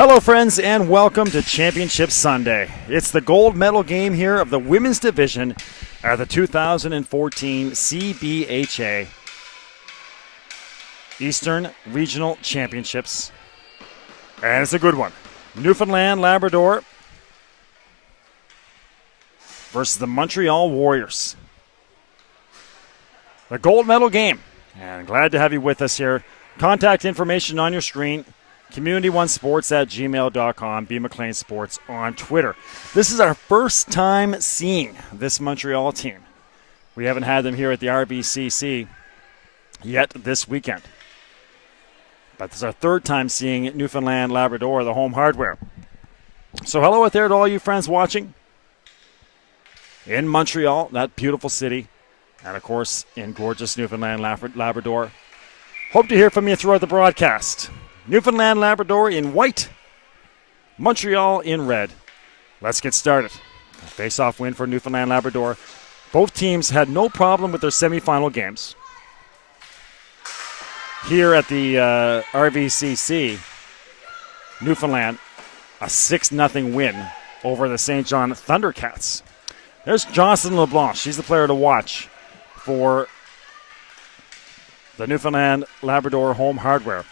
Hello, friends, and welcome to Championship Sunday. It's the gold medal game here of the women's division at the 2014 CBHA Eastern Regional Championships. And it's a good one. Newfoundland Labrador versus the Montreal Warriors. The gold medal game. And glad to have you with us here. Contact information on your screen. community1sports@gmail.com, B. McLean Sports on Twitter. This is our first time seeing this Montreal team. We haven't had them here at the RBCC yet this weekend. But this is our third time seeing Newfoundland Labrador, the home hardware. So hello out there to all you friends watching in Montreal, that beautiful city, and of course in gorgeous Newfoundland Labrador. Hope to hear from you throughout the broadcast. Newfoundland Labrador in white, Montreal in red. Let's get started. A face-off win for Newfoundland Labrador. Both teams had no problem with their semifinal games. Here at the RVCC, Newfoundland, a 6-0 win over the St. John Thundercats. There's Jocelyn LeBlanc. She's the player to watch for the Newfoundland Labrador home hardware.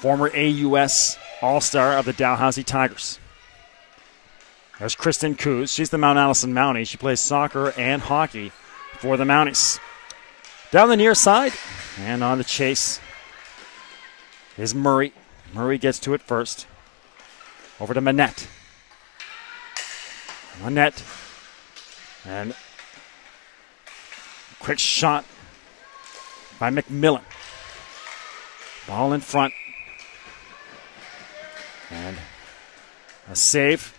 Former AUS All-Star of the Dalhousie Tigers. There's Kristen Coos. She's the Mount Allison Mountie. She plays soccer and hockey for the Mounties. Down the near side and on the chase is Murray. Murray gets to it first. Over to Manette. Manette. And quick shot by McMillan. Ball in front. And a save.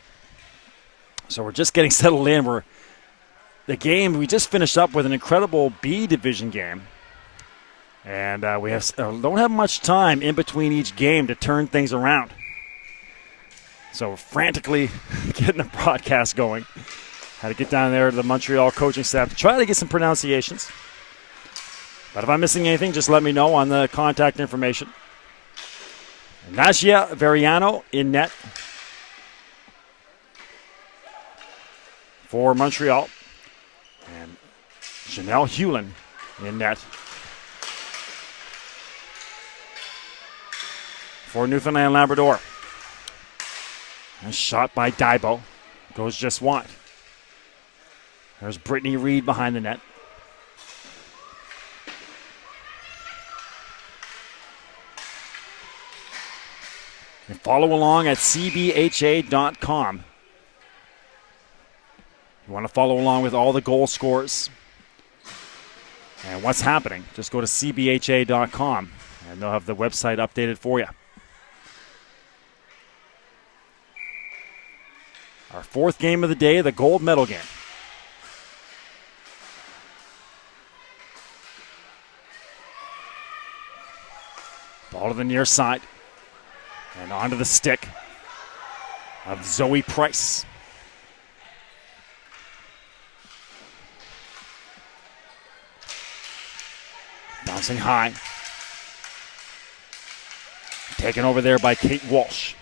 So we're just getting settled in. We just finished up with an incredible B division game. And we don't have much time in between each game to turn things around. So we're frantically getting the broadcast going. Had to get down there to the Montreal coaching staff to try to get some pronunciations. But if I'm missing anything, just let me know on the contact information. Nasia Veriano in net for Montreal. And Chanel Hewlin in net for Newfoundland Labrador. A shot by Daibo. Goes just wide. There's Brittany Reed behind the net. And follow along at cbha.com. You want to follow along with all the goal scores and what's happening, just go to cbha.com and they'll have the website updated for you. Our fourth game of the day, the gold medal game. Ball to the near side. And onto the stick of Zoe Price. Bouncing high. Taken over there by Kate Walsh.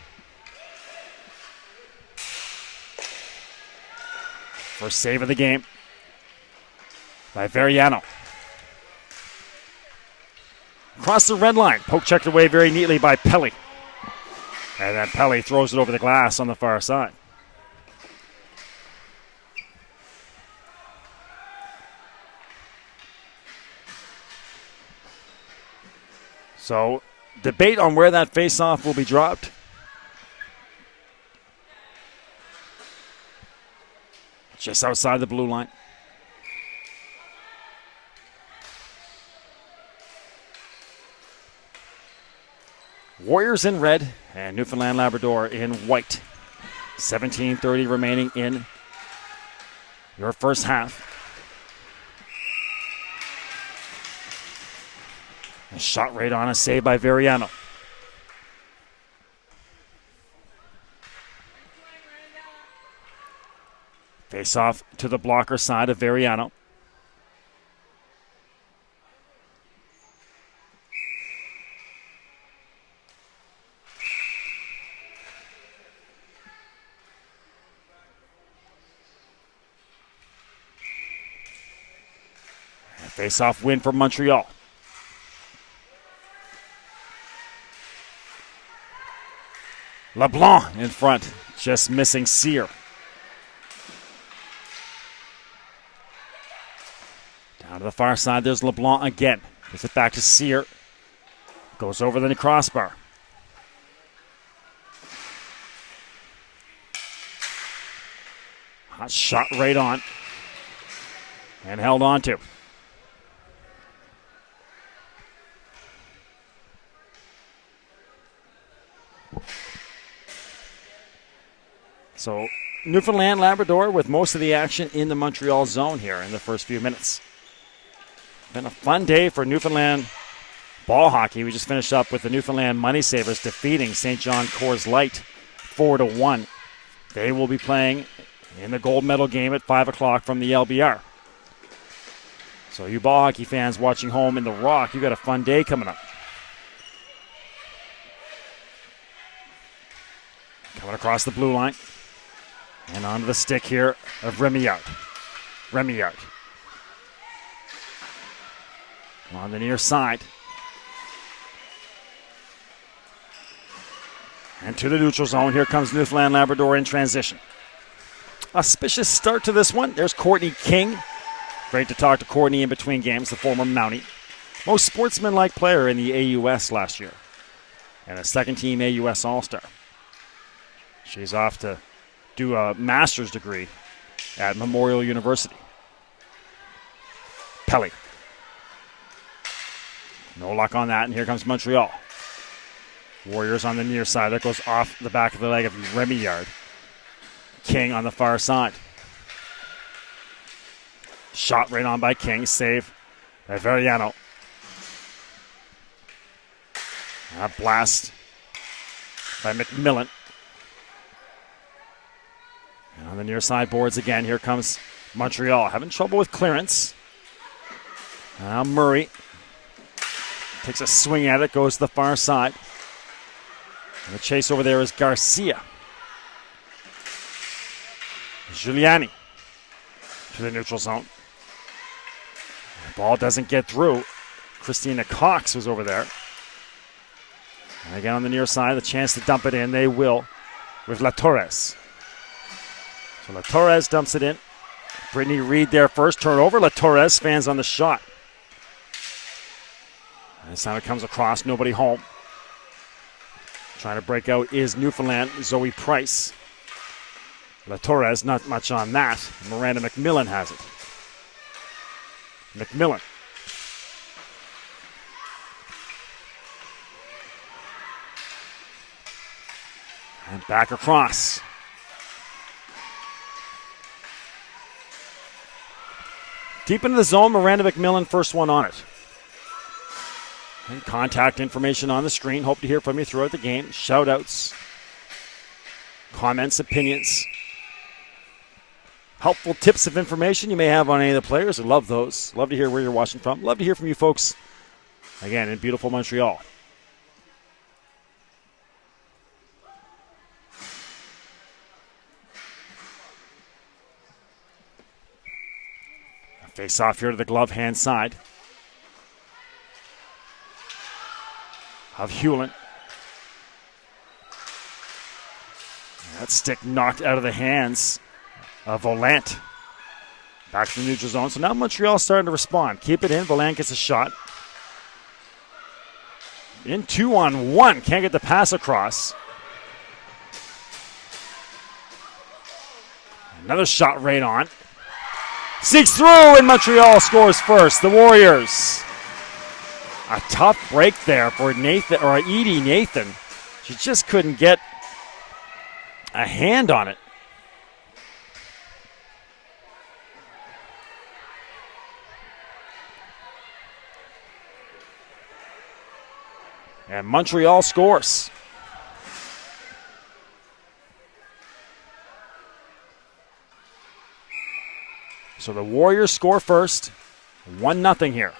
First save of the game by Veriano. Across the red line. Poke checked away very neatly by Pelly. And then Pelly throws it over the glass on the far side. So, debate on where that face-off will be dropped. Just outside the blue line. Warriors in red and Newfoundland Labrador in white. 17:30 remaining in your first half. A shot right on, a save by Veriano. Face off to the blocker side of Veriano. Face-off win for Montreal. LeBlanc in front, just missing Cyr. Down to the far side, there's LeBlanc again. Gets it back to Cyr. Goes over the crossbar. Hot shot right on. And held on to. So Newfoundland, Labrador with most of the action in the Montreal zone here in the first few minutes. Been a fun day for Newfoundland ball hockey. We just finished up with the Newfoundland Money Savers defeating St. John Coors Light 4-1. They will be playing in the gold medal game at 5 o'clock from the LBR. So you ball hockey fans watching home in the Rock, you got a fun day coming up. Coming across the blue line. And onto the stick here of Remillard. On the near side. And to the neutral zone. Here comes Newfoundland Labrador in transition. Auspicious start to this one. There's Courtney King. Great to talk to Courtney in between games, the former Mountie. Most sportsmanlike player in the AUS last year. And a second-team AUS All-Star. She's off to do a master's degree at Memorial University. Pelly. No luck on that, and here comes Montreal. Warriors on the near side. That goes off the back of the leg of Remillard. King on the far side. Shot right on by King. Save by Veriano. A blast by McMillan. And on the near side boards again, here comes Montreal. Having trouble with clearance. Now Murray takes a swing at it, goes to the far side. And the chase over there is Garcia. Giuliani to the neutral zone. The ball doesn't get through. Christina Cox was over there. And again on the near side, the chance to dump it in. They will with La Torres. So La Torres dumps it in. Brittany Reed there first. Turnover. La Torres fans on the shot. And this time it comes across. Nobody home. Trying to break out is Newfoundland. Zoe Price. La Torres, not much on that. Miranda McMillan has it. McMillan. And back across. Deep into the zone, Miranda McMillan, first one on it. And contact information on the screen. Hope to hear from you throughout the game. Shout-outs, comments, opinions, helpful tips of information you may have on any of the players. I love those. Love to hear where you're watching from. Love to hear from you folks, again, in beautiful Montreal. Face off here to the glove hand side of Hewlin. That stick knocked out of the hands of Volant. Back to the neutral zone. So now Montreal's starting to respond. Keep it in. Volant gets a shot. In 2-on-1. Can't get the pass across. Another shot right on. Seeks through, and Montreal scores first. The Warriors. A tough break there for Edie Nathan. She just couldn't get a hand on it. And Montreal scores. So the Warriors score first. 1-0 here.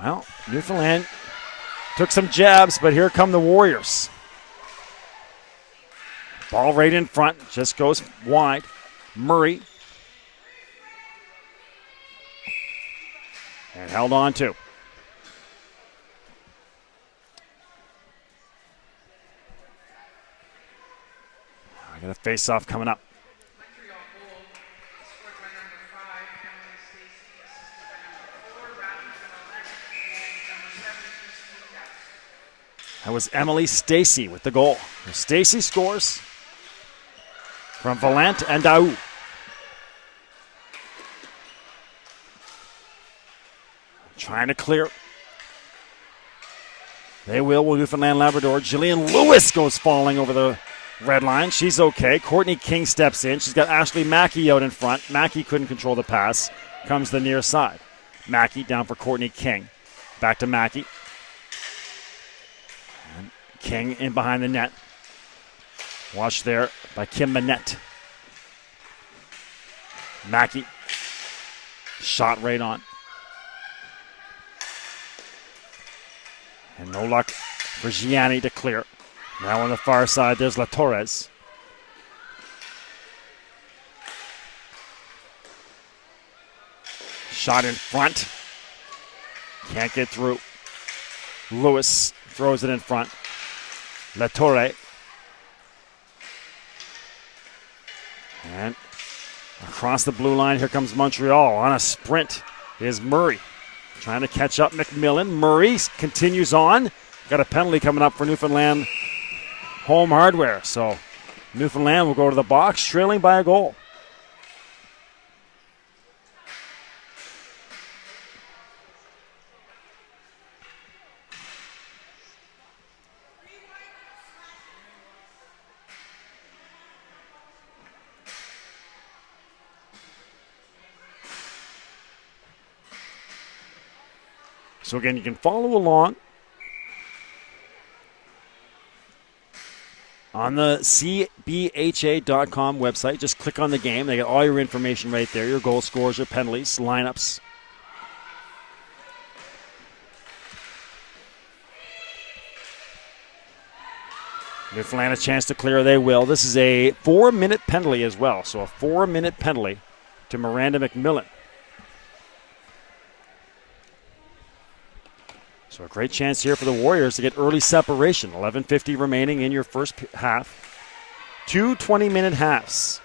Well, Newfoundland took some jabs, but here come the Warriors. Ball right in front, just goes wide. Murray. And held on to. I got a face-off coming up. That was Emily Stacey with the goal. Stacey scores from Valant and Daou. Trying to clear. They will Newfoundland Labrador. Jillian Lewis goes falling over the red line. She's okay. Courtney King steps in. She's got Ashley Mackey out in front. Mackey couldn't control the pass. Comes the near side. Mackey down for Courtney King. Back to Mackey. And King in behind the net. Watched there by Kim Manette. Mackey. Shot right on. And no luck for Gianni to clear. Now on the far side, there's La Torres. Shot in front. Can't get through. Lewis throws it in front. La Torre. And across the blue line, here comes Montreal. On a sprint is Murray. Trying to catch up McMillan. Murray continues on. Got a penalty coming up for Newfoundland Home Hardware. So Newfoundland will go to the box, trailing by a goal. So again, you can follow along on the CBHA.com website. Just click on the game. They got all your information right there, your goal scores, your penalties, lineups. Newfoundland a chance to clear. They will. This is a 4-minute penalty as well. So a 4-minute penalty to Miranda McMillan. So a great chance here for the Warriors to get early separation. 11:50 remaining in your first half. 2 20-minute halves.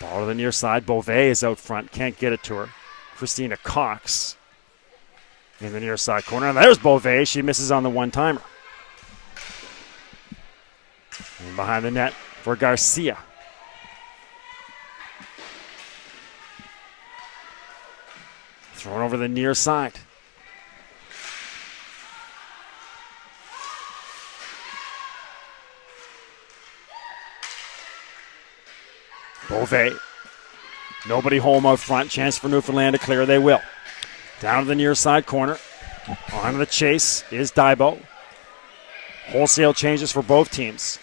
Ball to the near side. Beauvais is out front. Can't get it to her. Christina Cox in the near side corner. And there's Beauvais. She misses on the one-timer. And behind the net for Garcia. Thrown over the near side. Beauvais. Nobody home out front. Chance for Newfoundland to clear. They will. Down to the near side corner. On the chase is Daibo. Wholesale changes for both teams.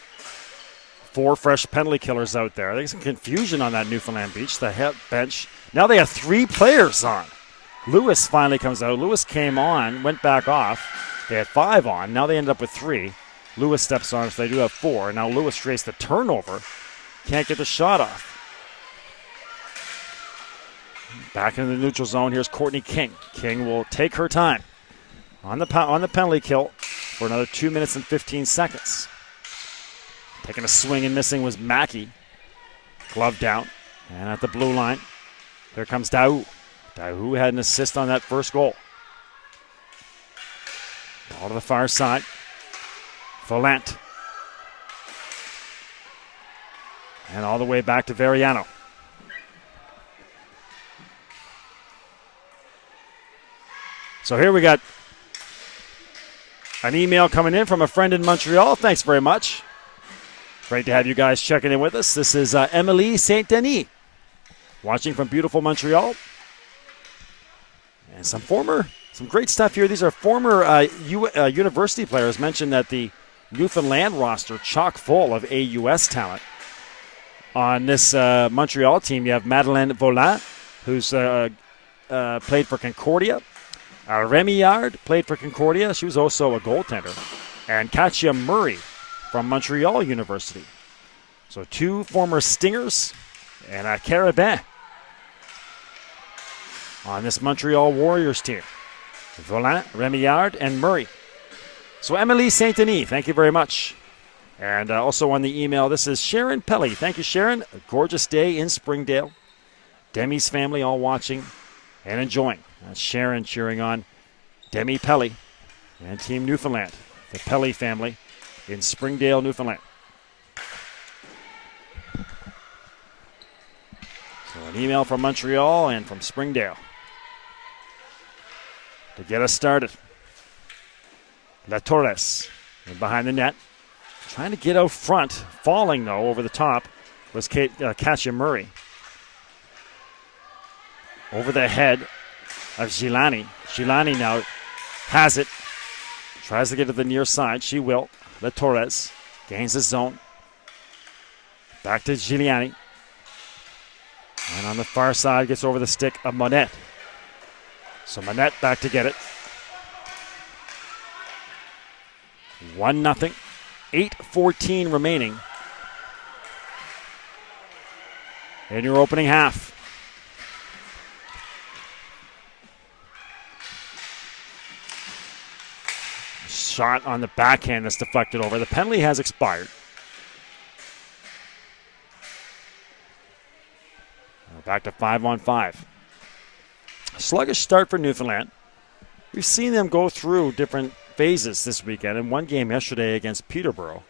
4 fresh penalty killers out there. There's some confusion on that Newfoundland beach. The bench. Now they have 3 players on. Lewis finally comes out. Lewis came on, went back off. They had 5 on. Now they end up with 3. Lewis steps on, so they do have 4. Now Lewis creates the turnover. Can't get the shot off. Back into the neutral zone. Here's Courtney King. King will take her time on the penalty kill for another 2 minutes and 15 seconds. Taking a swing and missing was Mackey. Glove down. And at the blue line, here comes Daou. Daou had an assist on that first goal. Ball to the far side. Volant. And all the way back to Veriano. So here we got an email coming in from a friend in Montreal. Thanks very much. Great to have you guys checking in with us. This is Emily St. Denis watching from beautiful Montreal. And some great stuff here. These are former university players. Mentioned that the Newfoundland roster chock full of AUS talent. On this Montreal team, you have Madeleine Volant, who's played for Concordia. Remillard played for Concordia. She was also a goaltender. And Katya Murray from Montreal University. So 2 former Stingers and a Carabin on this Montreal Warriors team. Volin, Remillard, and Murray. So Emily Saint-Denis, thank you very much. And also on the email, this is Sharon Pelly. Thank you, Sharon. A gorgeous day in Springdale. Demi's family all watching and enjoying. That's Sharon cheering on Demi Pelly and Team Newfoundland, the Pelly family in Springdale, Newfoundland. So an email from Montreal and from Springdale to get us started. La Torres behind the net. Trying to get out front. Falling, though, over the top was Katya Murray. Over the head of Gilani. Gilani now has it. Tries to get to the near side. She will. La Torres gains the zone. Back to Giuliani. And on the far side, gets over the stick of Monette. So Monette back to get it. 1-0. 8:14 remaining in your opening half. Shot on the backhand that's deflected over. The penalty has expired. Back to 5-on-5. Sluggish start for Newfoundland. We've seen them go through different phases this weekend. In one game yesterday against Peterborough,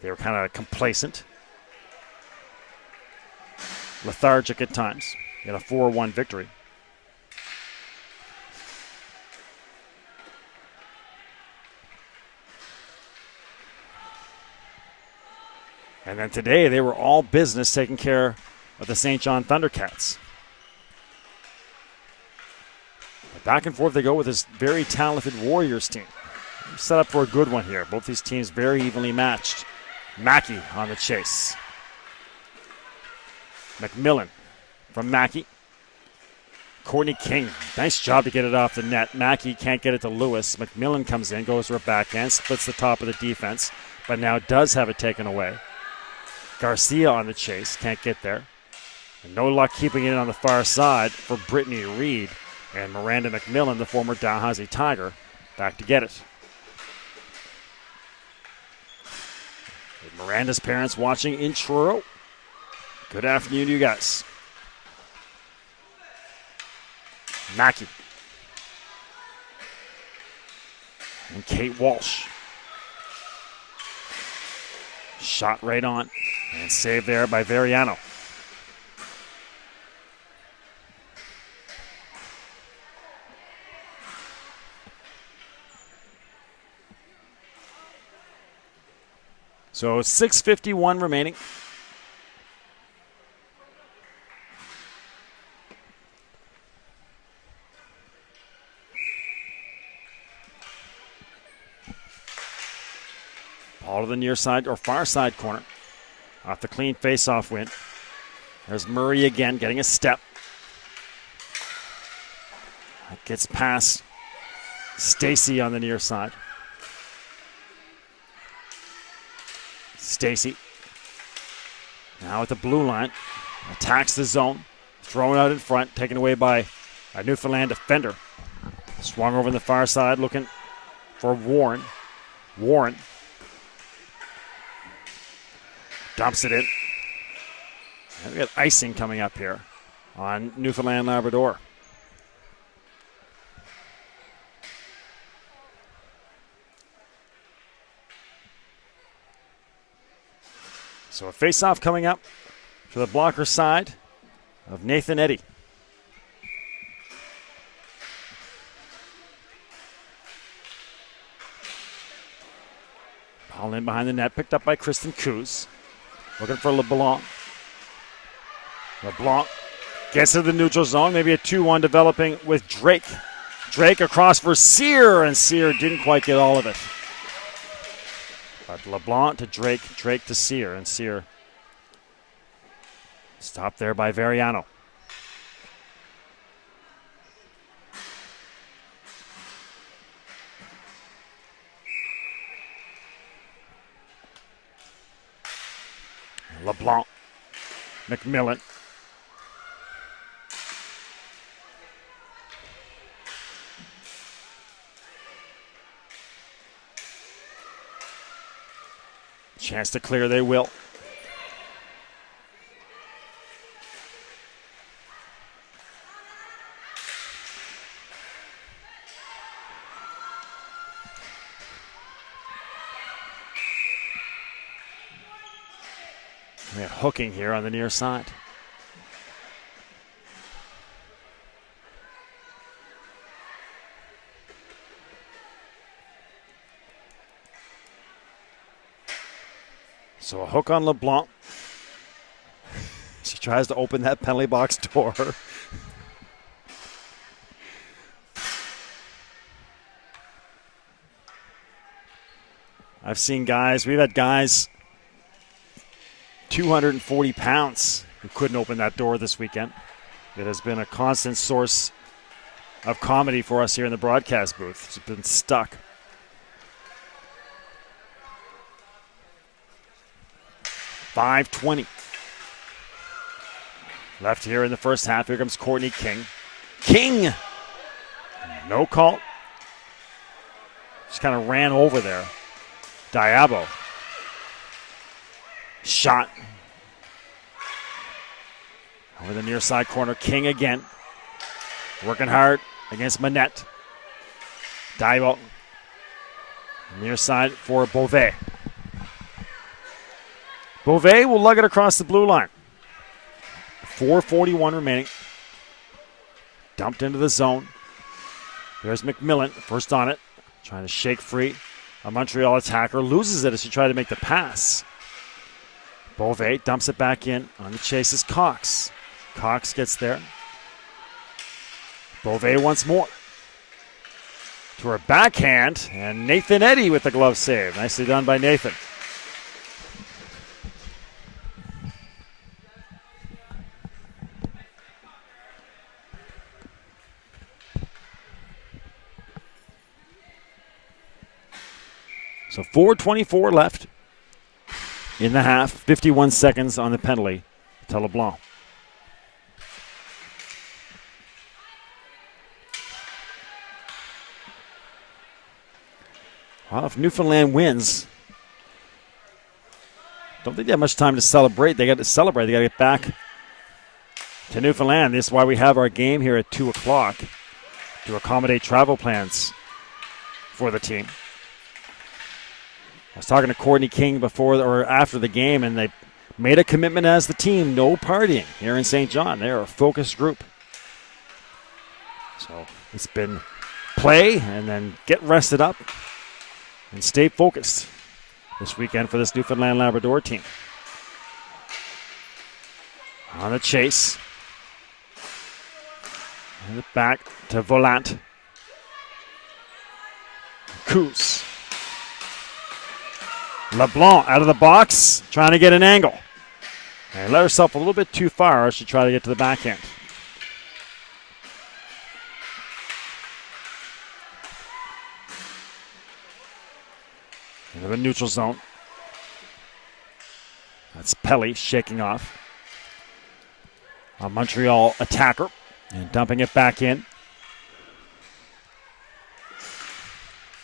they were kind of complacent, lethargic at times. They had a 4-1 victory. And then today, they were all business taking care of the St. John Thundercats. Back and forth they go with this very talented Warriors team. Set up for a good one here. Both these teams very evenly matched. Mackey on the chase. McMillan from Mackey. Courtney King, nice job to get it off the net. Mackey can't get it to Lewis. McMillan comes in, goes to a backhand, splits the top of the defense, but now does have it taken away. Garcia on the chase, can't get there. And no luck keeping it on the far side for Brittany Reed. And Miranda McMillan, the former Dalhousie Tiger, back to get it. With Miranda's parents watching in Truro. Good afternoon, you guys. Mackey. And Kate Walsh. Shot right on. And saved there by Veriano. So 6:51 remaining. Ball to the near side or far side corner. Off the clean face-off win. There's Murray again getting a step. That gets past Stacy on the near side. Stacy now at the blue line, attacks the zone, thrown out in front, taken away by a Newfoundland defender. Swung over on the far side, looking for Warren. Warren dumps it in. And we got icing coming up here on Newfoundland Labrador. So a face-off coming up to the blocker side of Nathan Eddy. Ball in behind the net, picked up by Kristen Coos. Looking for LeBlanc. LeBlanc gets to the neutral zone. Maybe a 2-1 developing with Drake. Drake across for Sear, and Sear didn't quite get all of it. But LeBlanc to Drake, Drake to Sear, and Sear stopped there by Veriano. LeBlanc. McMillan. Chance to clear, they will. We have hooking here on the near side. So a hook on LeBlanc. She tries to open that penalty box door. I've seen guys, we've had guys 240 pounds who couldn't open that door this weekend. It has been a constant source of comedy for us here in the broadcast booth. It's been stuck. .520 left here in the first half. Here comes Courtney King. King! No call. Just kind of ran over there. Diabo. Shot. Over the near side corner. King again. Working hard against Manette. Diabo. Near side for Beauvais. Beauvais will lug it across the blue line. 4:41 remaining. Dumped into the zone. There's McMillan, first on it. Trying to shake free. A Montreal attacker loses it as she tried to make the pass. Beauvais dumps it back in. On the chase is Cox. Cox gets there. Beauvais once more. To her backhand. And Nathan Eddy with the glove save. Nicely done by Nathan. So 4:24 left in the half. 51 seconds on the penalty to LeBlanc. Well, if Newfoundland wins, don't think they have much time to celebrate. They got to celebrate. They got to get back to Newfoundland. This is why we have our game here at 2 o'clock to accommodate travel plans for the team. I was talking to Courtney King before or after the game, and they made a commitment as the team, no partying here in St. John. They're a focused group. So it's been play and then get rested up and stay focused this weekend for this Newfoundland Labrador team. On the chase. And back to Volant. Coos. LeBlanc out of the box, trying to get an angle. And let herself a little bit too far as she tried to get to the backhand. Into the neutral zone. That's Pelly shaking off. A Montreal attacker and dumping it back in.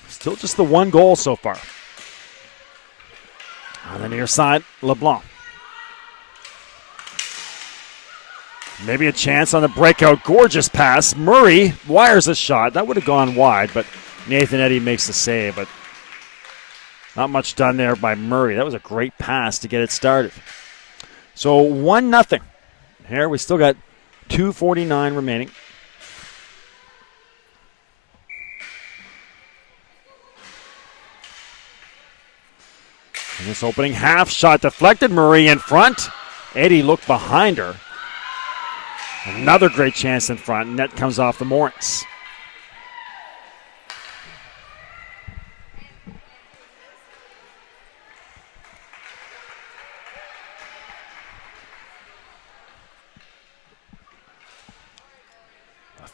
Still just the one goal so far. On the near side, LeBlanc. Maybe a chance on the breakout. Gorgeous pass. Murray wires a shot. That would have gone wide, but Nathan Eddy makes the save. But not much done there by Murray. That was a great pass to get it started. So 1-0. Here we still got 2:49 remaining. And this opening half shot deflected. Murray in front. Eddy looked behind her. Another great chance in front. Net comes off the Morris.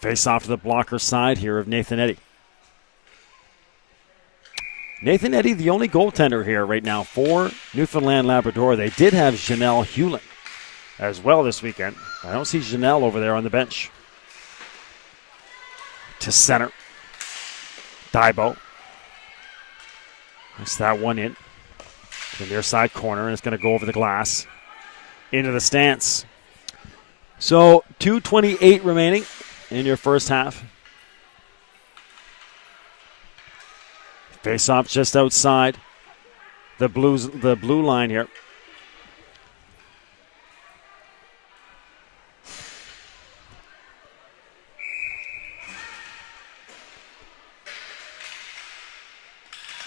Face off to the blocker side here of Nathan Eddy. Nathan Eddy, the only goaltender here right now for Newfoundland Labrador. They did have Janelle Hewlin as well this weekend. I don't see Janelle over there on the bench. To center. Daibo. Makes that one in. The near side corner, and it's going to go over the glass. Into the stance. So 2:28 remaining in your first half. Face off just outside the blue line here.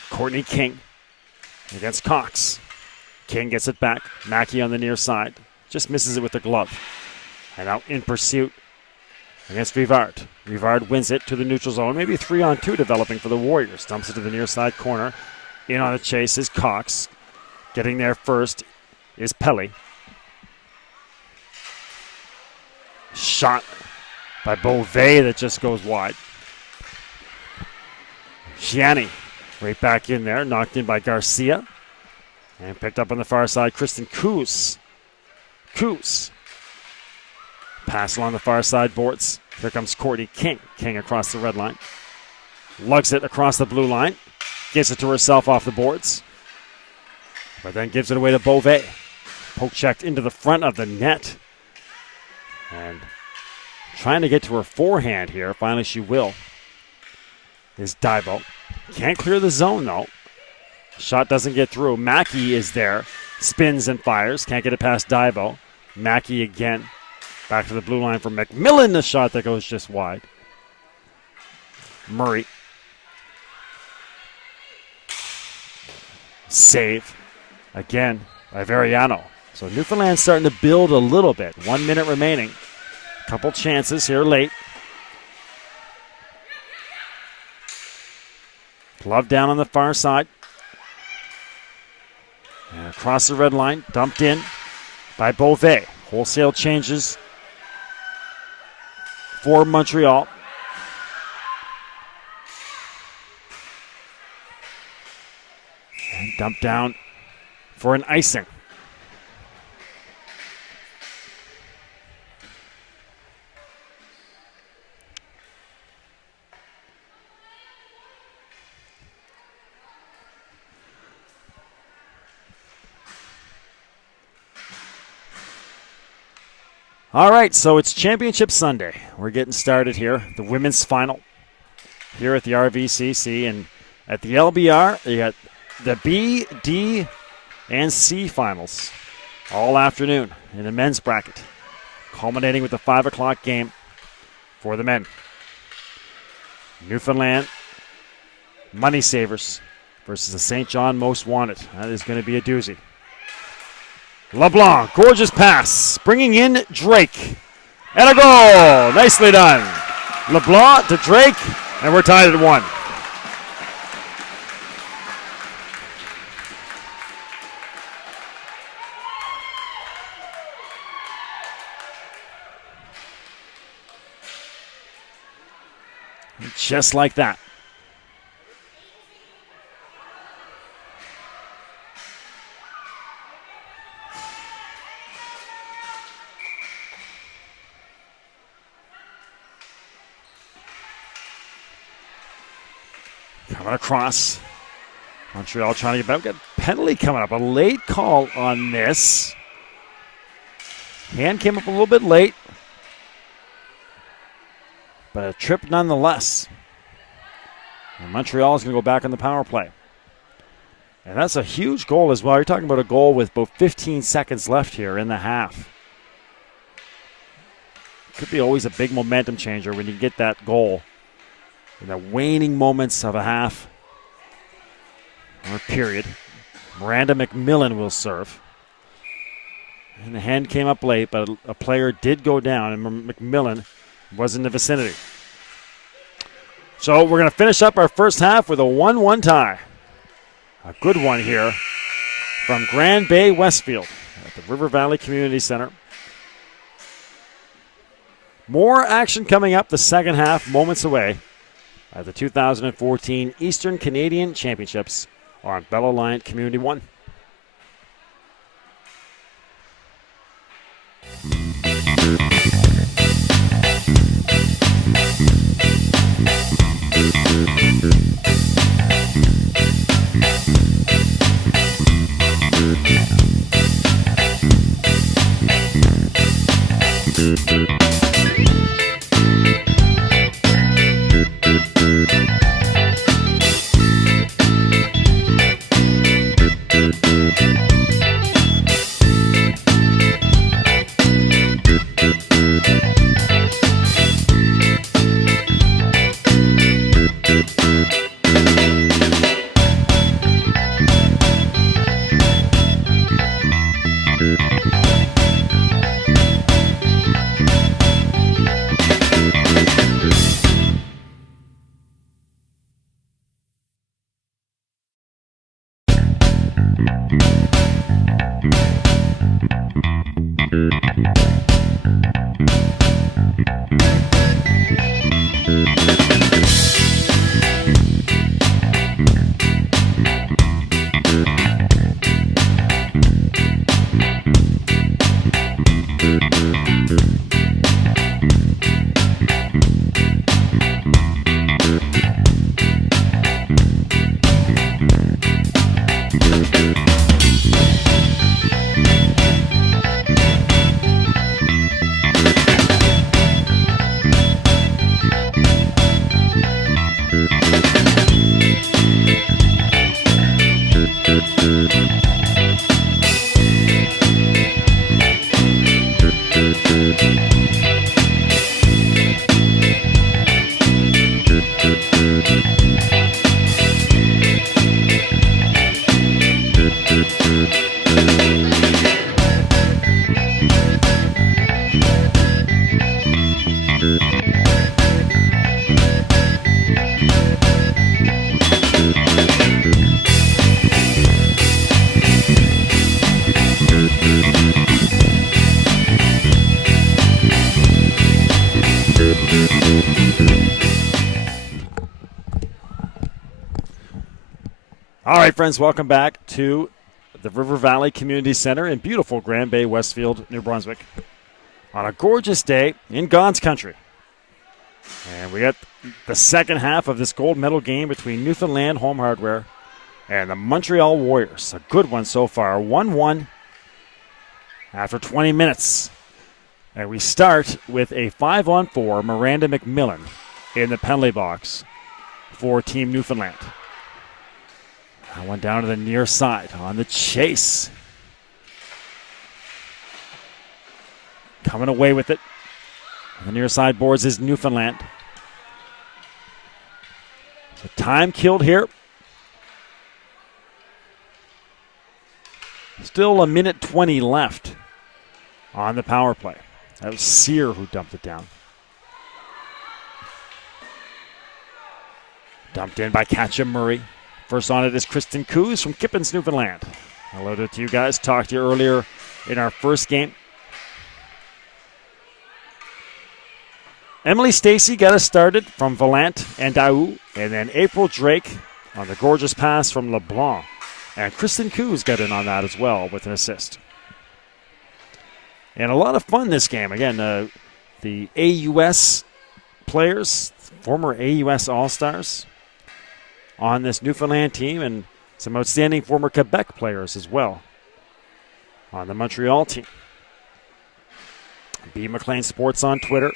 Courtney King against Cox. King gets it back. Mackey on the near side. Just misses it with the glove. And now in pursuit against Rivard. Rivard wins it to the neutral zone. Maybe 3-on-2 developing for the Warriors. Dumps it to the near side corner. In on the chase is Cox. Getting there first is Pelly. Shot by Beauvais that just goes wide. Gianni right back in there. Knocked in by Garcia. And picked up on the far side, Kristen Coos. Pass along the far side boards. Here comes Courtney King. King across the red line. Lugs it across the blue line. Gives it to herself off the boards. But then gives it away to Beauvais. Poke checked into the front of the net. And trying to get to her forehand here. Finally she will. Is Daibo. Can't clear the zone though. Shot doesn't get through. Mackey is there. Spins and fires. Can't get it past Daibo. Mackey again. Back to the blue line for McMillan. The shot that goes just wide. Murray. Save. Again by Veriano. So Newfoundland's starting to build a little bit. 1 minute remaining. Couple chances here late. Glove down on the far side. And across the red line. Dumped in by Beauvais. Wholesale changes for Montreal. And dumped down for an icing. All right, so it's Championship Sunday. We're getting started here. The women's final here at the RVCC. And at the LBR, you got the B, D, and C finals all afternoon in the men's bracket, culminating with the 5 o'clock game for the men. Newfoundland Money Savers versus the St. John Most Wanted. That is going to be a doozy. LeBlanc, gorgeous pass, bringing in Drake. And a goal! Nicely done. LeBlanc to Drake, and we're tied at 1. Just like that. Coming across. Montreal trying to get back. Got a penalty coming up. A late call on this. Hand came up a little bit late. But a trip nonetheless. And Montreal is going to go back on the power play. And that's a huge goal as well. You're talking about a goal with about 15 seconds left here in the half. Could be always a big momentum changer when you get that goal in the waning moments of a half or period. Miranda McMillan will serve. And the hand came up late, but a player did go down, and McMillan was in the vicinity. So we're going to finish up our first half with a 1-1 tie. A good one here from Grand Bay Westfield at the River Valley Community Center. More action coming up the second half, moments away. at the 2014 Eastern Canadian Championships on Bell Alliant Community 1. All right, friends, welcome back to the River Valley Community Center in beautiful Grand Bay, Westfield, New Brunswick, on a gorgeous day in God's country. And we got the second half of this gold medal game between Newfoundland Home Hardware and the Montreal Warriors. A good one so far, 1-1 after 20 minutes. And we start with a 5-on-4 Miranda McMillan in the penalty box for Team Newfoundland. That one down to the near side on the chase. Coming away with it. On the near side boards is Newfoundland. So time killed here. Still a minute 20 left on the power play. That was Sear who dumped it down. Dumped in by Katja Murray. First on it is Kristen Coos from Kippens, Newfoundland. Hello to you guys. Talked to you earlier in our first game. Emily Stacy got us started from Valant and Daou, and then April Drake on the gorgeous pass from LeBlanc. And Kristen Coos got in on that as well with an assist. And a lot of fun this game. Again, the AUS players, former AUS All-Stars on this Newfoundland team, and some outstanding former Quebec players as well on the Montreal team. B. McLean Sports on Twitter.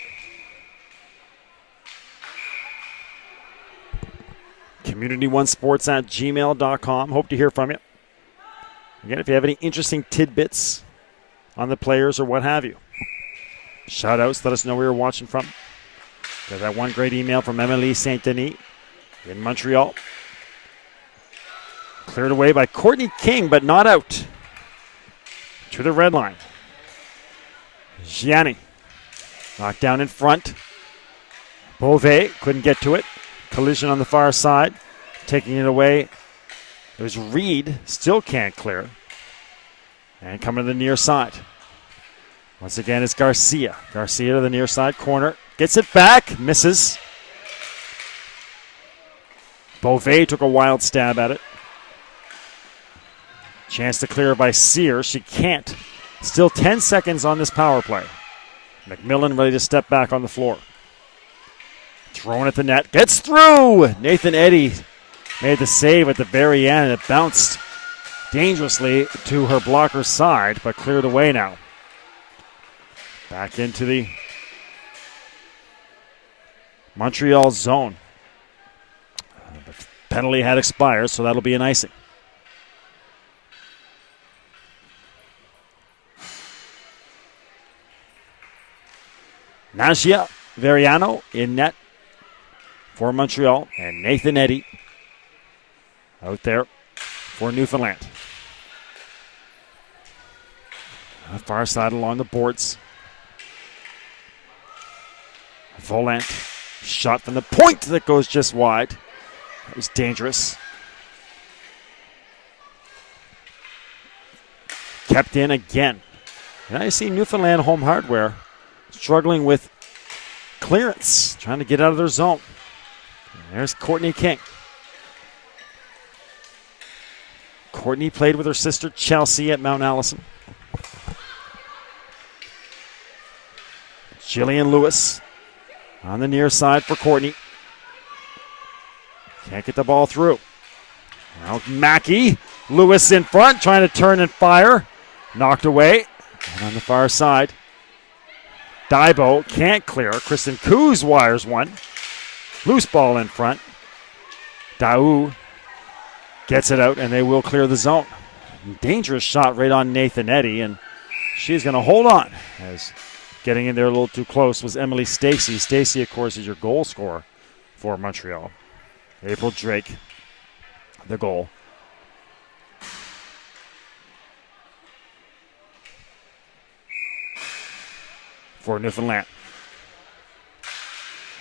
community1sports@gmail.com. Hope to hear from you. Again, if you have any interesting tidbits on the players or what have you, shout outs, let us know where you're watching from. Got that one great email from Emily St. Denis in Montreal. Cleared away by Courtney King, but not out. To the red line. Gianni knocked down in front. Beauvais couldn't get to it. Collision on the far side. Taking it away. It was Reed. Still can't clear. And coming to the near side. Once again, it's Garcia. Garcia to the near side corner. Gets it back. Misses. Beauvais took a wild stab at it. Chance to clear by Sear. She can't. Still 10 seconds on this power play. McMillan ready to step back on the floor. Thrown at the net. Gets through! Nathan Eddy made the save at the very end. It bounced dangerously to her blocker's side, but cleared away now. Back into the Montreal zone. The penalty had expired, so that'll be an icing. Nasia Veriano in net for Montreal, and Nathan Eddy out there for Newfoundland. On the far side along the boards. Volant shot from the point that goes just wide. That was dangerous. Kept in again. And I see Newfoundland Home Hardware struggling with clearance, trying to get out of their zone. And there's Courtney King. Courtney played with her sister Chelsea at Mount Allison. Jillian Lewis on the near side for Courtney. Can't get the ball through. Now Mackey. Lewis in front, trying to turn and fire. Knocked away. And on the far side, Daibo can't clear. Kristen Coos wires one. Loose ball in front. Daou gets it out, and they will clear the zone. Dangerous shot right on Nathan Eddy, and she's going to hold on. As getting in there a little too close was Emily Stacey. Stacey, of course, is your goal scorer for Montreal. April Drake, the goal. For Newfoundland.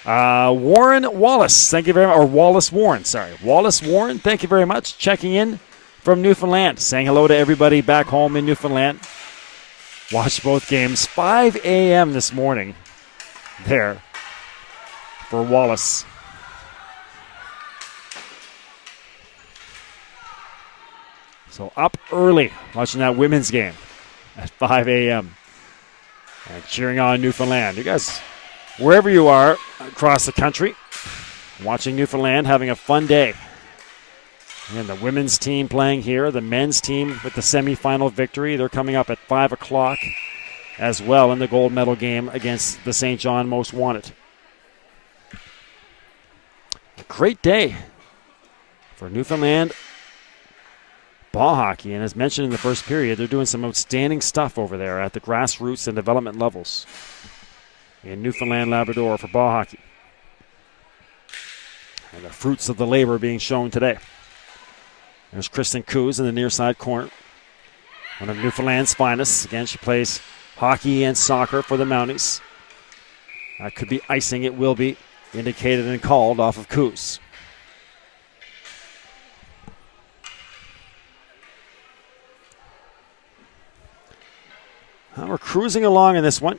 Warren Wallace, thank you very much. Or Wallace Warren, sorry. Wallace Warren, thank you very much. Checking in from Newfoundland. Saying hello to everybody back home in Newfoundland. Watched both games. 5 a.m. this morning there for Wallace. So up early watching that women's game at 5 a.m. and cheering on Newfoundland. You guys, wherever you are across the country, watching Newfoundland, having a fun day. And the women's team playing here, the men's team with the semifinal victory. They're coming up at 5 o'clock as well in the gold medal game against the St. John Most Wanted. A great day for Newfoundland ball hockey, and as mentioned in the first period, they're doing some outstanding stuff over there at the grassroots and development levels in Newfoundland, Labrador for ball hockey. And the fruits of the labor being shown today. There's Kristen Coos in the near side corner, one of Newfoundland's finest. Again, she plays hockey and soccer for the Mounties. That could be icing. It will be indicated and called off of Coos. Well, we're cruising along in this one.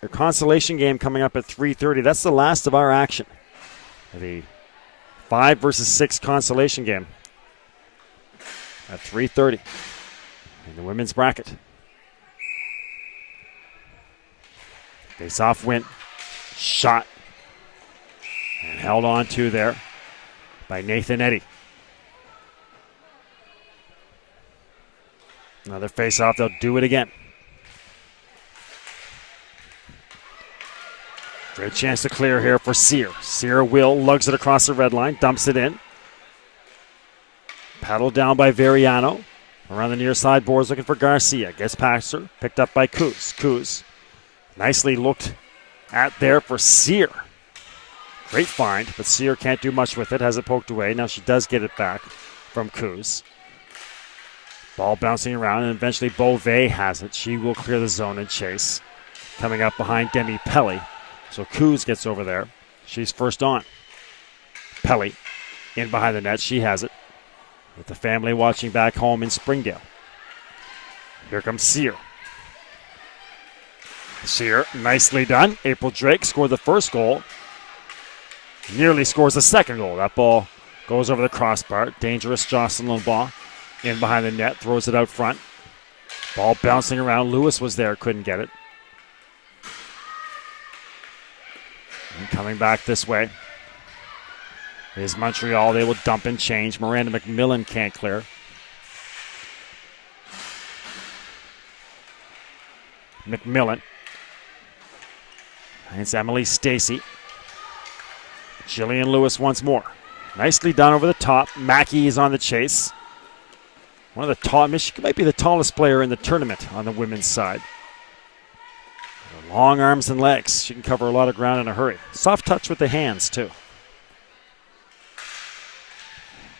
The consolation game coming up at 3:30. That's the last of our action. The 5 versus 6 consolation game at 3:30 in the women's bracket. Face-off win. Shot. And held on to there by Nathan Eddy. Another face-off. They'll do it again. Great chance to clear here for Sear. Sear will lugs it across the red line, dumps it in. Paddled down by Veriano. Around the near side boards looking for Garcia. Gets past her. Picked up by Coos. Coos nicely looked at there for Sear. Great find, but Sear can't do much with it. Has it poked away. Now she does get it back from Coos. Ball bouncing around, and eventually Beauvais has it. She will clear the zone and chase. Coming up behind Demi Pelly. So Coos gets over there. She's first on. Pelly in behind the net. She has it. With the family watching back home in Springdale. Here comes Sear. Sear, nicely done. April Drake scored the first goal. Nearly scores the second goal. That ball Goes over the crossbar. Dangerous Jocelyn LeBlanc in behind the net. Throws it out front. Ball bouncing around. Lewis was there. Couldn't get it. And coming back this way is Montreal. They will dump and change. Miranda McMillan can't clear. McMillan. And it's Emily Stacey. Jillian Lewis once more. Nicely done over the top. Mackey is on the chase. One of the tall, she might be the tallest player in the tournament on the women's side. Long arms and legs. She can cover a lot of ground in a hurry. Soft touch with the hands, too.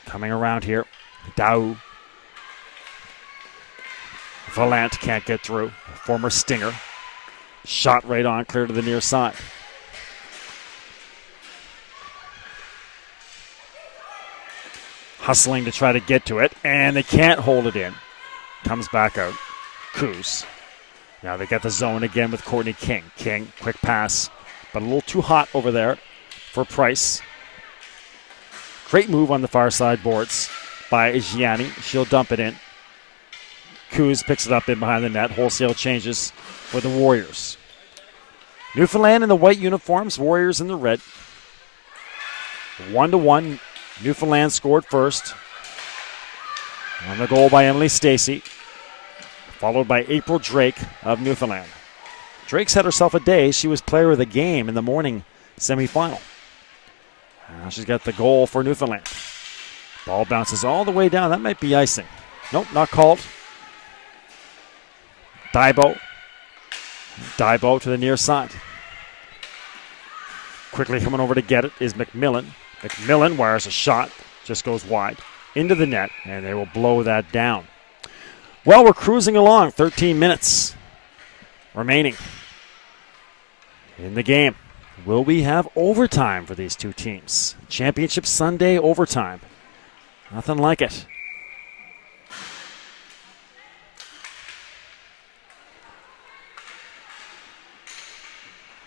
Coming around here. Dao. Valant can't get through. Former Stinger. Shot right on, clear to the near side. Hustling to try to get to it, and they can't hold it in. Comes back out. Coos. Now they got the zone again with Courtney King. King, quick pass, but a little too hot over there for Price. Great move on the far side boards by Gianni. She'll dump it in. Coos picks it up in behind the net. Wholesale changes for the Warriors. Newfoundland in the white uniforms, Warriors in the red. 1-1. Newfoundland scored first. On the goal by Emily Stacey. Followed by April Drake of Newfoundland. Drake's had herself a day. She was player of the game in the morning semifinal. Now she's got the goal for Newfoundland. Ball bounces all the way down. That might be icing. Nope, not called. Daibo. Daibo to the near side. Quickly coming over to get it is McMillan. McMillan wires a shot. Just goes wide. Into the net, and they will blow that down. Well, we're cruising along. 13 minutes remaining in the game. Will we have overtime for these two teams? Championship Sunday overtime. Nothing like it.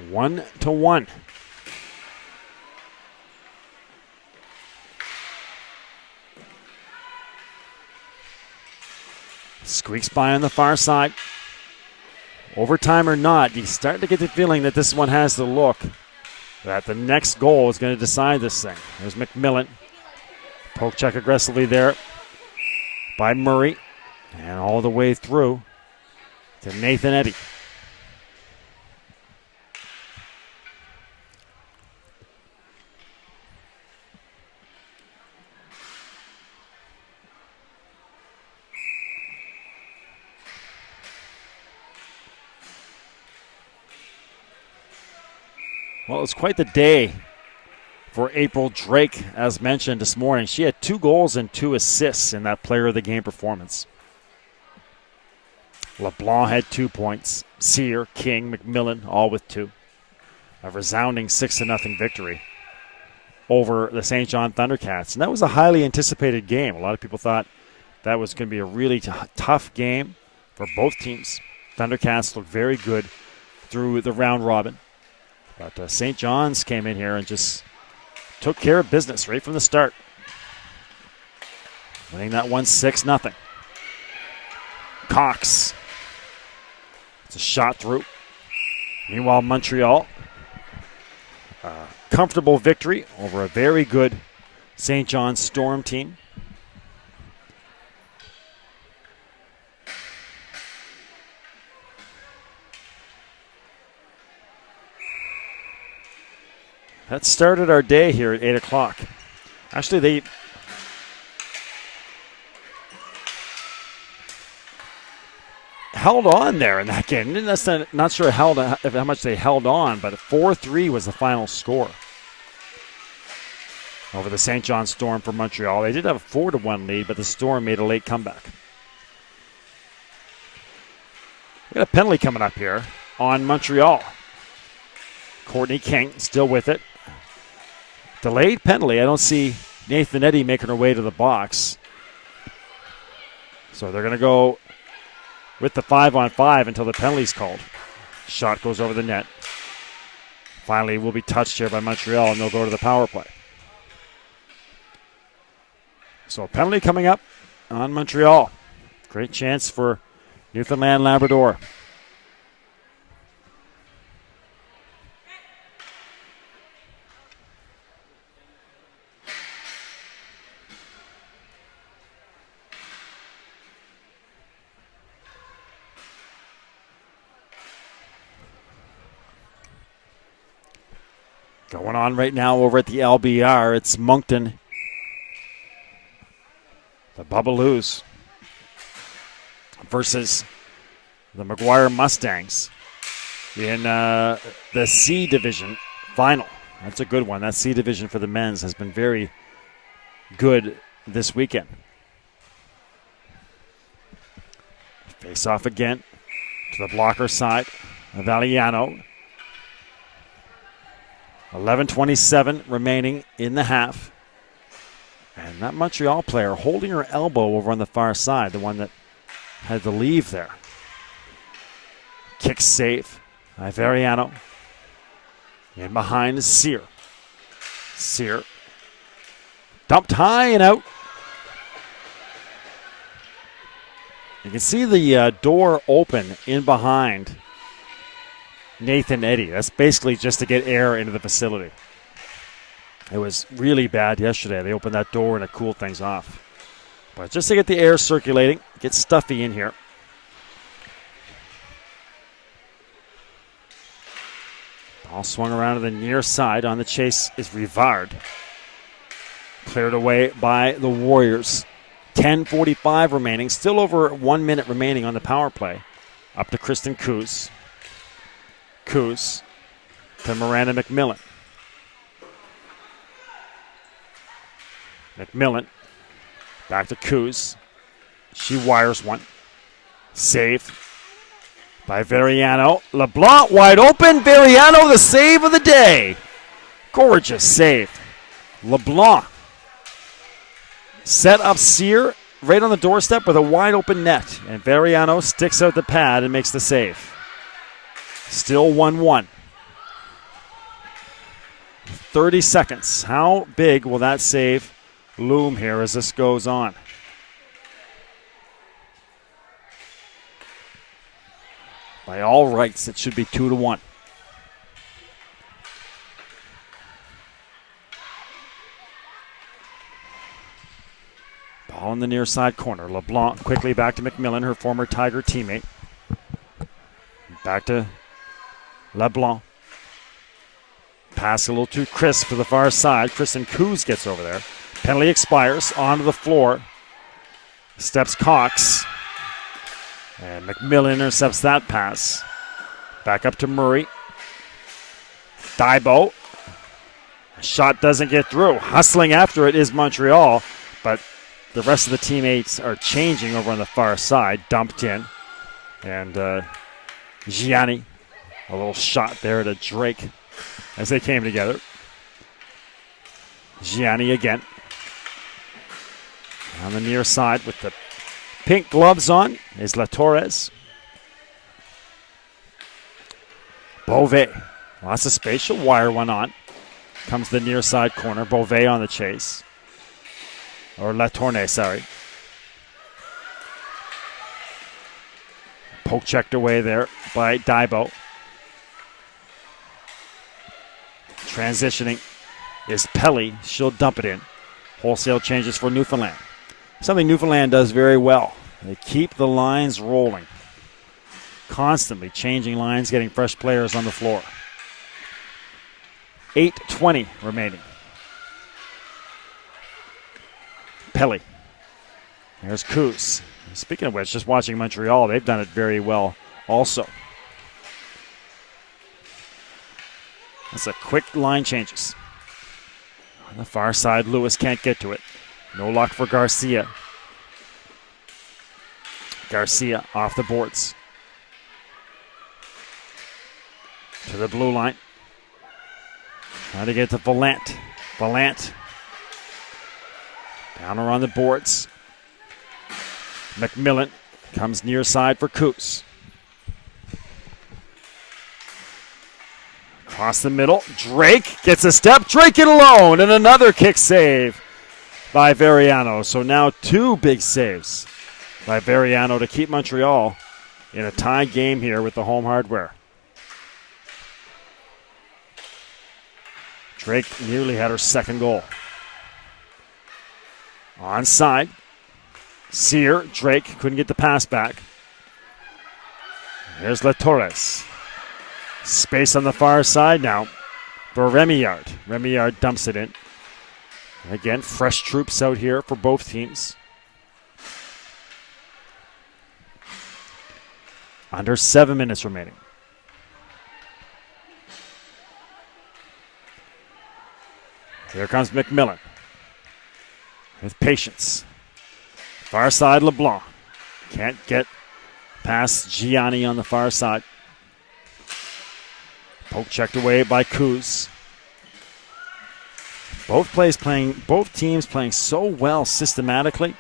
One to one. Squeaks by on the far side. Overtime or not, you start to get the feeling that this one has the look that the next goal is going to decide this thing. There's McMillan. Poke check aggressively there by Murray. And all the way through to Nathan Eddy. Well, it was quite the day for April Drake, as mentioned this morning. She had 2 goals and 2 assists in that player of the game performance. LeBlanc had 2 points. Sear, King, McMillan, all with 2. A resounding 6-0 victory over the St. John Thundercats. And that was a highly anticipated game. A lot of people thought that was going to be a really tough game for both teams. Thundercats looked very good through the round robin. But St. John's came in here and just took care of business right from the start. Winning that one 6-0. Cox. It's a shot through. Meanwhile, Montreal. Comfortable victory over a very good St. John's Storm team. That started our day here at 8 o'clock. Actually, they held on there in that game. Not sure how much they held on, but 4-3 was the final score over the St. John Storm for Montreal. They did have a 4-1 lead, but the Storm made a late comeback. We got a penalty coming up here on Montreal. Courtney King still with it. Delayed penalty. I don't see Nathan Eddy making her way to the box. So they're going to go with the 5-on-5 until the penalty's called. Shot goes over the net. Finally will be touched here by Montreal, and they'll go to the power play. So a penalty coming up on Montreal. Great chance for Newfoundland Labrador. Going on right now over at the LBR, it's Moncton, the Bubaloos, versus the McGuire Mustangs in the C Division final. That's a good one. That C Division for the men's has been very good this weekend. Face off again to the blocker side. Valiano. 11:27 remaining in the half. And that Montreal player holding her elbow over on the far side, the one that had to leave there. Kick save by Variano. In behind is Sear. Sear dumped high and out. You can see the door open in behind Nathan Eddy. That's basically just to get air into the facility. It was really bad yesterday. They opened that door and it cooled things off. But just to get the air circulating, get stuffy in here. Ball swung around to the near side. On the chase is Rivard. Cleared away by the Warriors. 10:45 remaining. Still over 1 minute remaining on the power play. Up to Kristen Coos. Coos to Miranda McMillan. McMillan back to Coos. She wires one. Save by Variano. LeBlanc wide open. Variano, the save of the day. Gorgeous save. LeBlanc set up Sear right on the doorstep with a wide open net. And Variano sticks out the pad and makes the save. Still 1-1. 30 seconds. How big will that save loom here as this goes on? By all rights, it should be 2-1. Ball in the near side corner. LeBlanc quickly back to McMillan, her former Tiger teammate. Back to LeBlanc. Pass a little too crisp to the far side. Kristen Coos gets over there. Penalty expires. Onto the floor. Steps Cox. And McMillan intercepts that pass. Back up to Murray. Daibo. Shot doesn't get through. Hustling after it is Montreal. But the rest of the teammates are changing over on the far side. Dumped in. And Gianni. A little shot there to Drake as they came together. Gianni again. On the near side with the pink gloves on is La Torres. Beauvais. Lots of space. She'll wire one on. Comes the near side corner. Beauvais on the chase. Or La Tournay, sorry. Poke checked away there by Daibo. Transitioning is Pelly. She'll dump it in. Wholesale changes for Newfoundland. Something Newfoundland does very well. They keep the lines rolling. Constantly changing lines, getting fresh players on the floor. 8:20 remaining. Pelly. There's Coos. Speaking of which, just watching Montreal, they've done it very well also. That's a quick line changes. On the far side, Lewis can't get to it. No luck for Garcia. Garcia off the boards. To the blue line. Trying to get to Valant. Valant. Down around the boards. McMillan comes near side for Coos. Across the middle. Drake gets a step. Drake it alone. And another kick save by Veriano. So now 2 big saves by Veriano to keep Montreal in a tie game here with the home hardware. Drake nearly had her second goal. Onside. Sear, Drake couldn't get the pass back. Here's La Torres. Space on the far side now for Remillard. Remillard dumps it in. Again, fresh troops out here for both teams. Under 7 minutes remaining. Here comes McMillan with patience. Far side, LeBlanc. Can't get past Gianni on the far side. Poke checked away by Kuz. Both teams playing so well systematically.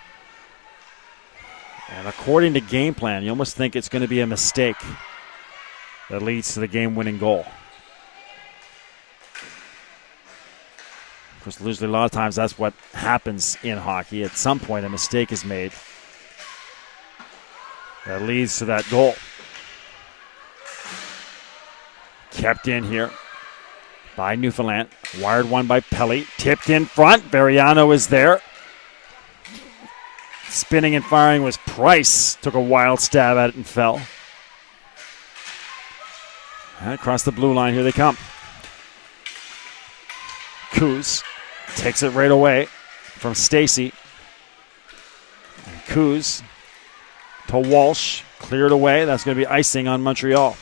And according to game plan, you almost think it's going to be a mistake that leads to the game-winning goal. Of course, usually a lot of times that's what happens in hockey. At some point, a mistake is made that leads to that goal. Kept in here by Newfoundland. Wired one by Pelly. Tipped in front. Veriano is there. Spinning and firing was Price. Took a wild stab at it and fell. And across the blue line, here they come. Kuz takes it right away from Stacey. Kuz to Walsh. Cleared away. That's going to be icing on Montreal.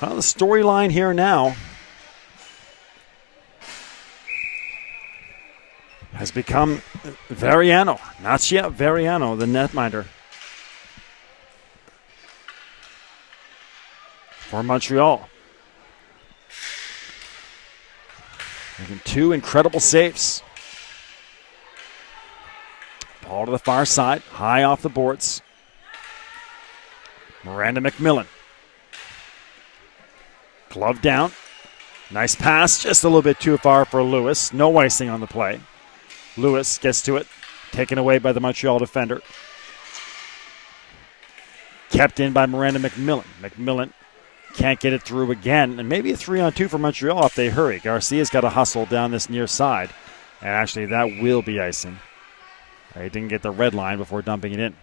Well, the storyline here now has become Veriano. Not yet Veriano, the netminder for Montreal. Making 2 incredible saves. Ball to the far side, high off the boards. Miranda McMillan. Glove down. Nice pass, just a little bit too far for Lewis. No icing on the play. Lewis gets to it, taken away by the Montreal defender. Kept in by Miranda McMillan. McMillan can't get it through again, and maybe a 3-on-2 for Montreal if they hurry. Garcia's got to hustle down this near side, and actually that will be icing. He didn't get the red line before dumping it in.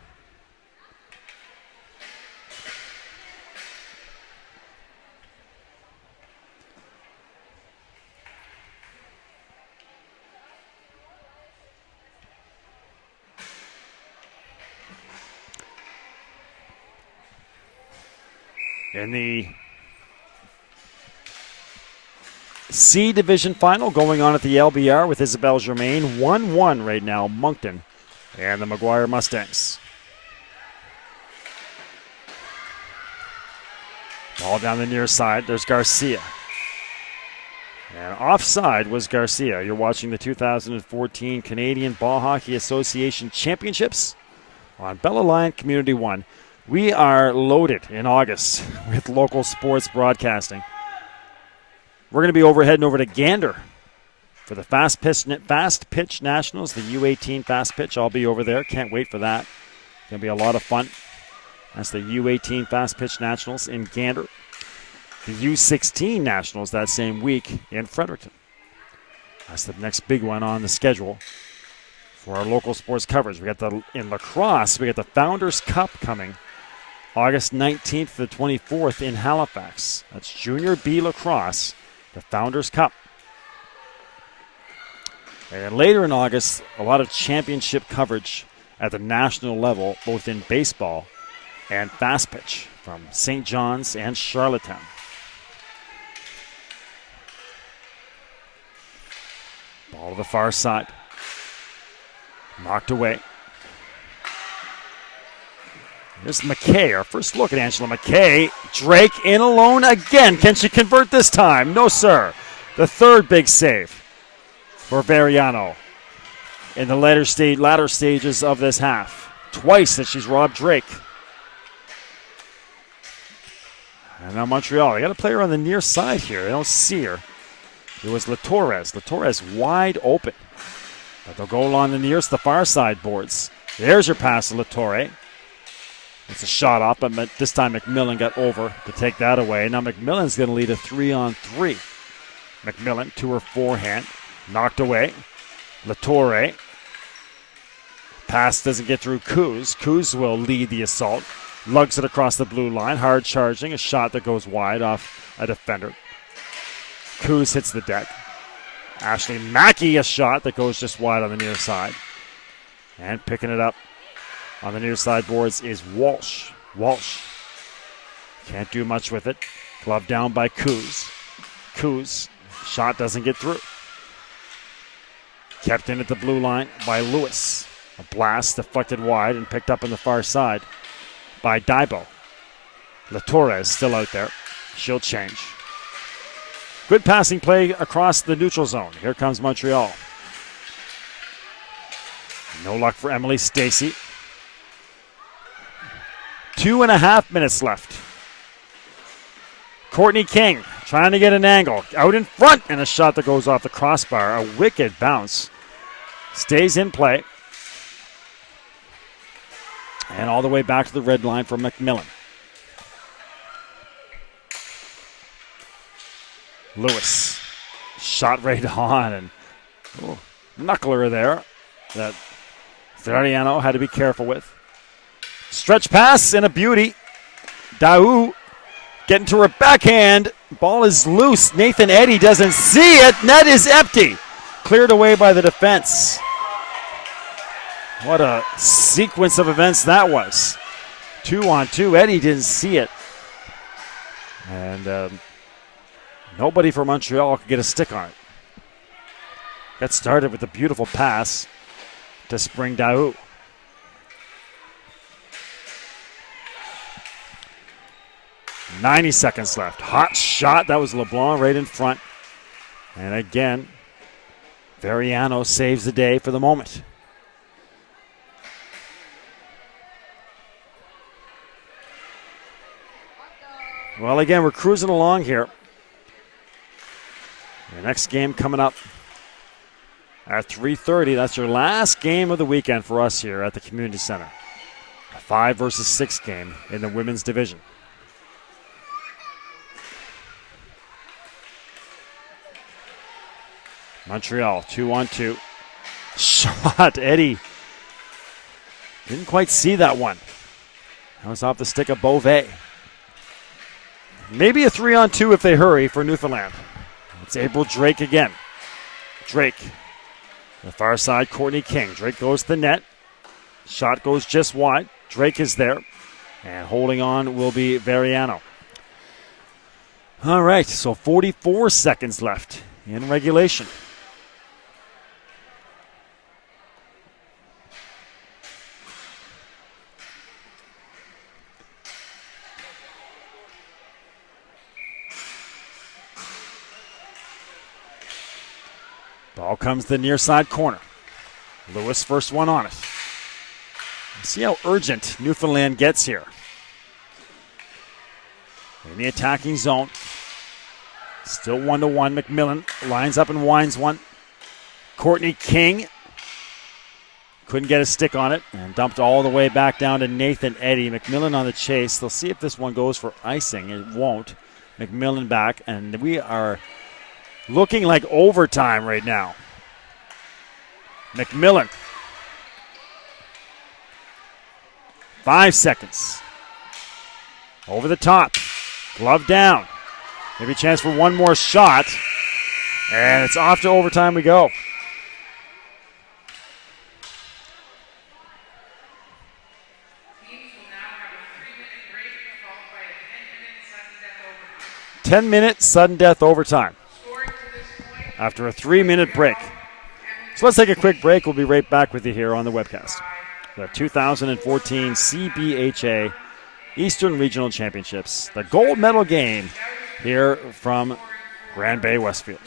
In the C Division final going on at the LBR with Isabelle Germain. 1-1 right now, Moncton and the Maguire Mustangs. Ball down the near side. There's Garcia. And offside was Garcia. You're watching the 2014 Canadian Ball Hockey Association Championships on Bell Alliant Community 1. We are loaded in August with local sports broadcasting. We're going to be heading over to Gander for the Fast Pitch Nationals, the U18 Fast Pitch. I'll be over there. Can't wait for that. It's going to be a lot of fun. That's the U18 Fast Pitch Nationals in Gander. The U16 Nationals that same week in Fredericton. That's the next big one on the schedule for our local sports coverage. In lacrosse, we got the Founders Cup coming August 19th to the 24th in Halifax. That's Junior B Lacrosse, the Founders Cup. And later in August, a lot of championship coverage at the national level, both in baseball and fast pitch from St. John's and Charlottetown. Ball to the far side. Knocked away. Here's McKay, our first look at Angela McKay. Drake in alone again. Can she convert this time? No, sir. The third big save for Veriano. in the latter stages of this half. Twice that she's robbed Drake. And now Montreal, they got a player on the near side here. They don't see her. It was LaTorres. LaTorres wide open. But they'll go along the far side boards. There's your pass to LaTorre. It's a shot off, but this time McMillan got over to take that away. Now McMillan's going to lead a 3-on-3. McMillan to her forehand. Knocked away. LaTorre. Pass doesn't get through Coos. Coos will lead the assault. Lugs it across the blue line. Hard charging. A shot that goes wide off a defender. Coos hits the deck. Ashley Mackey, a shot that goes just wide on the near side. And picking it up on the near side boards is Walsh. Walsh can't do much with it. Glove down by Coos. Coos, shot doesn't get through. Kept in at the blue line by Lewis. A blast deflected wide and picked up on the far side by Daibo. LaTorre still out there. She'll change. Good passing play across the neutral zone. Here comes Montreal. No luck for Emily Stacey. 2.5 minutes left. Courtney King trying to get an angle. Out in front, and a shot that goes off the crossbar. A wicked bounce. Stays in play. And all the way back to the red line for McMillan. Lewis. Shot right on, and knuckler there that Ferrariano had to be careful with. Stretch pass and a beauty. Daou getting to her backhand. Ball is loose. Nathan Eddy doesn't see it. Net is empty. Cleared away by the defense. What a sequence of events that was. 2-on-2. Eddy didn't see it. And nobody from Montreal could get a stick on it. Got started with a beautiful pass to Spring Daou. .90 seconds left. Hot shot. That was LeBlanc right in front. And again, Veriano saves the day for the moment. Well, again, we're cruising along here. The next game coming up at 3:30. That's your last game of the weekend for us here at the Community Center. A 5-versus-6 game in the women's division. Montreal, 2-on-2. Shot, Eddy. Didn't quite see that one. That was off the stick of Beauvais. Maybe a 3-on-2 if they hurry for Newfoundland. It's April Drake again. Drake. The far side, Courtney King. Drake goes to the net. Shot goes just wide. Drake is there. And holding on will be Veriano. All right, so 44 seconds left in regulation. Ball comes to the near side corner. Lewis first one on it. See how urgent Newfoundland gets here. In the attacking zone. Still 1-1. McMillan lines up and winds one. Courtney King couldn't get a stick on it and dumped all the way back down to Nathan Eddy. McMillan on the chase. They'll see if this one goes for icing. It won't. McMillan back, and we are looking like overtime right now. McMillan. 5 seconds. Over the top. Glove down. Maybe a chance for one more shot. And it's off to overtime we go. A 10-minute sudden death overtime. After a 3-minute break. So let's take a quick break. We'll be right back with you here on the webcast. The 2014 CBHA Eastern Regional Championships. The gold medal game here from Grand Bay, Westfield.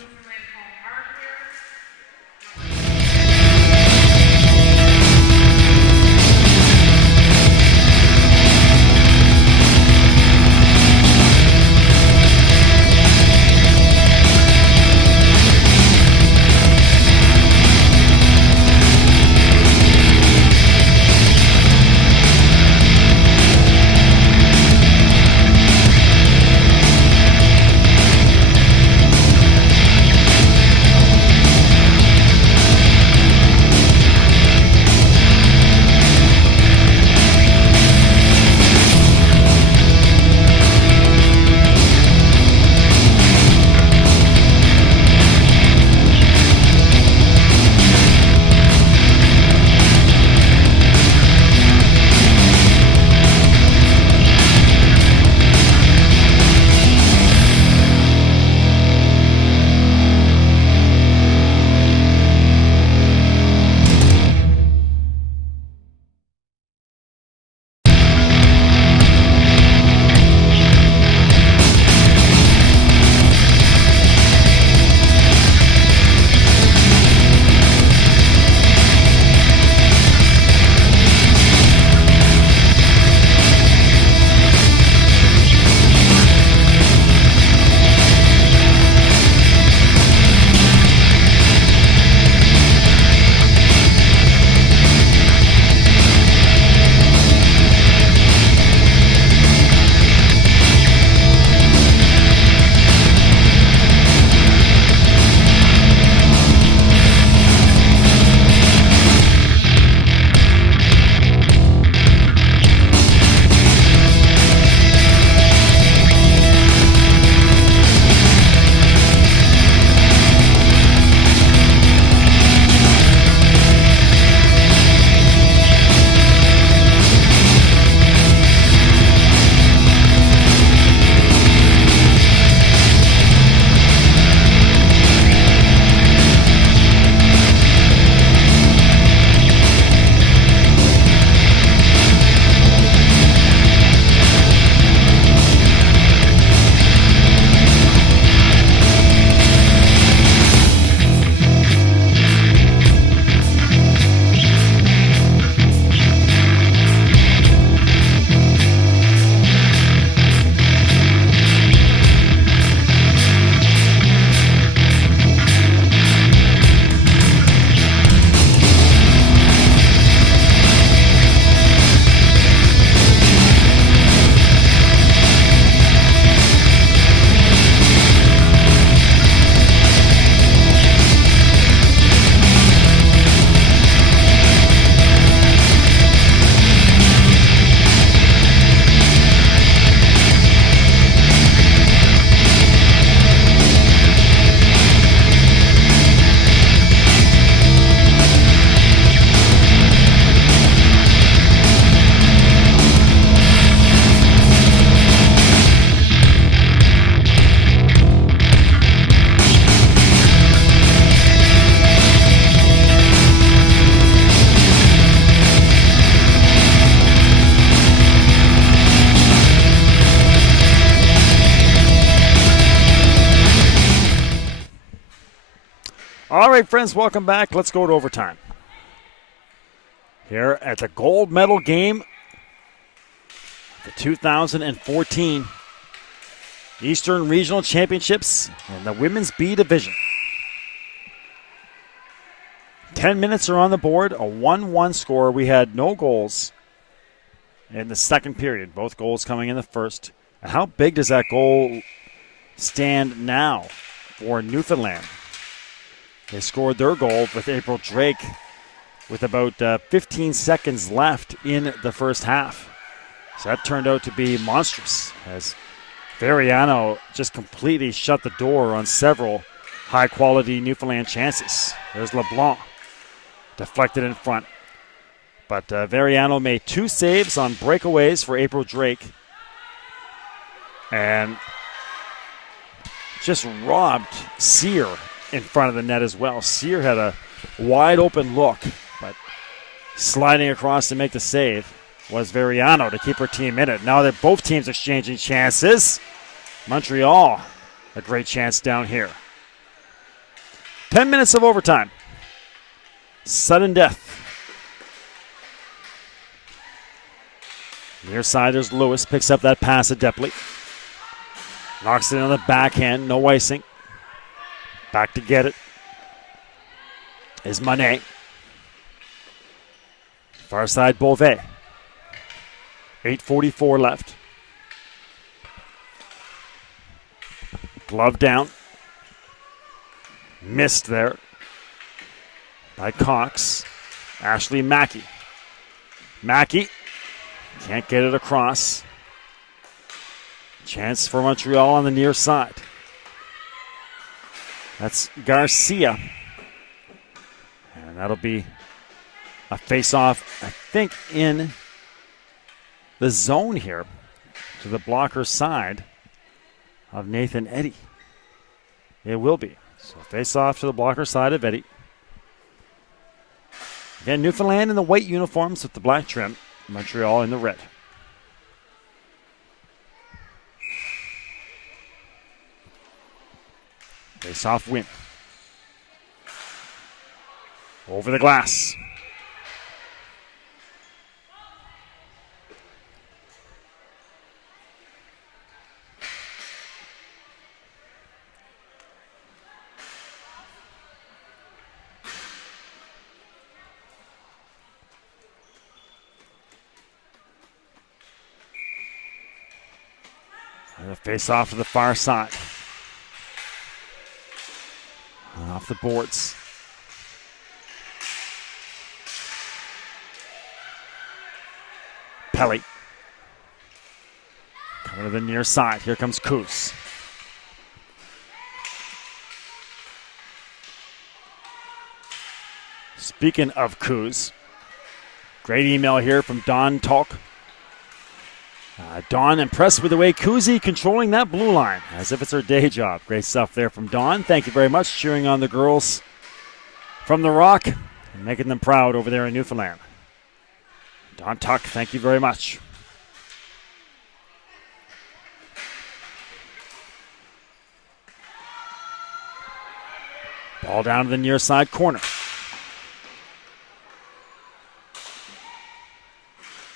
All right, friends, welcome back. Let's go to overtime. Here at the gold medal game, the 2014 Eastern Regional Championships in the Women's B Division. 10 minutes are on the board, a 1-1 score. We had no goals in the second period, both goals coming in the first. And how big does that goal stand now for Newfoundland? They scored their goal with April Drake with about 15 seconds left in the first half. So that turned out to be monstrous as Veriano just completely shut the door on several high-quality Newfoundland chances. There's LeBlanc, deflected in front. But Veriano made 2 saves on breakaways for April Drake and just robbed Sear in front of the net as well. Sear had a wide open look, but sliding across to make the save was Veriano to keep her team in it. Now that both teams exchanging chances, Montreal, a great chance down here. 10 minutes of overtime. Sudden death. Near side, there's Lewis, picks up that pass adeptly. Knocks it on the backhand, no icing. Back to get it is Monet. Far side, Beauvais. 8:44 left. Glove down. Missed there by Cox. Ashley Mackey. Mackey can't get it across. Chance for Montreal on the near side. That's Garcia. And that'll be a face-off, I think, in the zone here to the blocker side of Nathan Eddy. It will be. So face-off to the blocker side of Eddy. Again, Newfoundland in the white uniforms with the black trim. Montreal in the red. Face-off win. Over the glass. And a face-off to the far side. Off the boards. Pelly. Coming to the near side. Here comes Coos. Speaking of Coos, great email here from Don Talk. Dawn impressed with the way Kuzi controlling that blue line as if it's her day job. Great stuff there from Dawn. Thank you very much. Cheering on the girls from the Rock and making them proud over there in Newfoundland. Don Tuck, thank you very much. Ball down to the near side corner.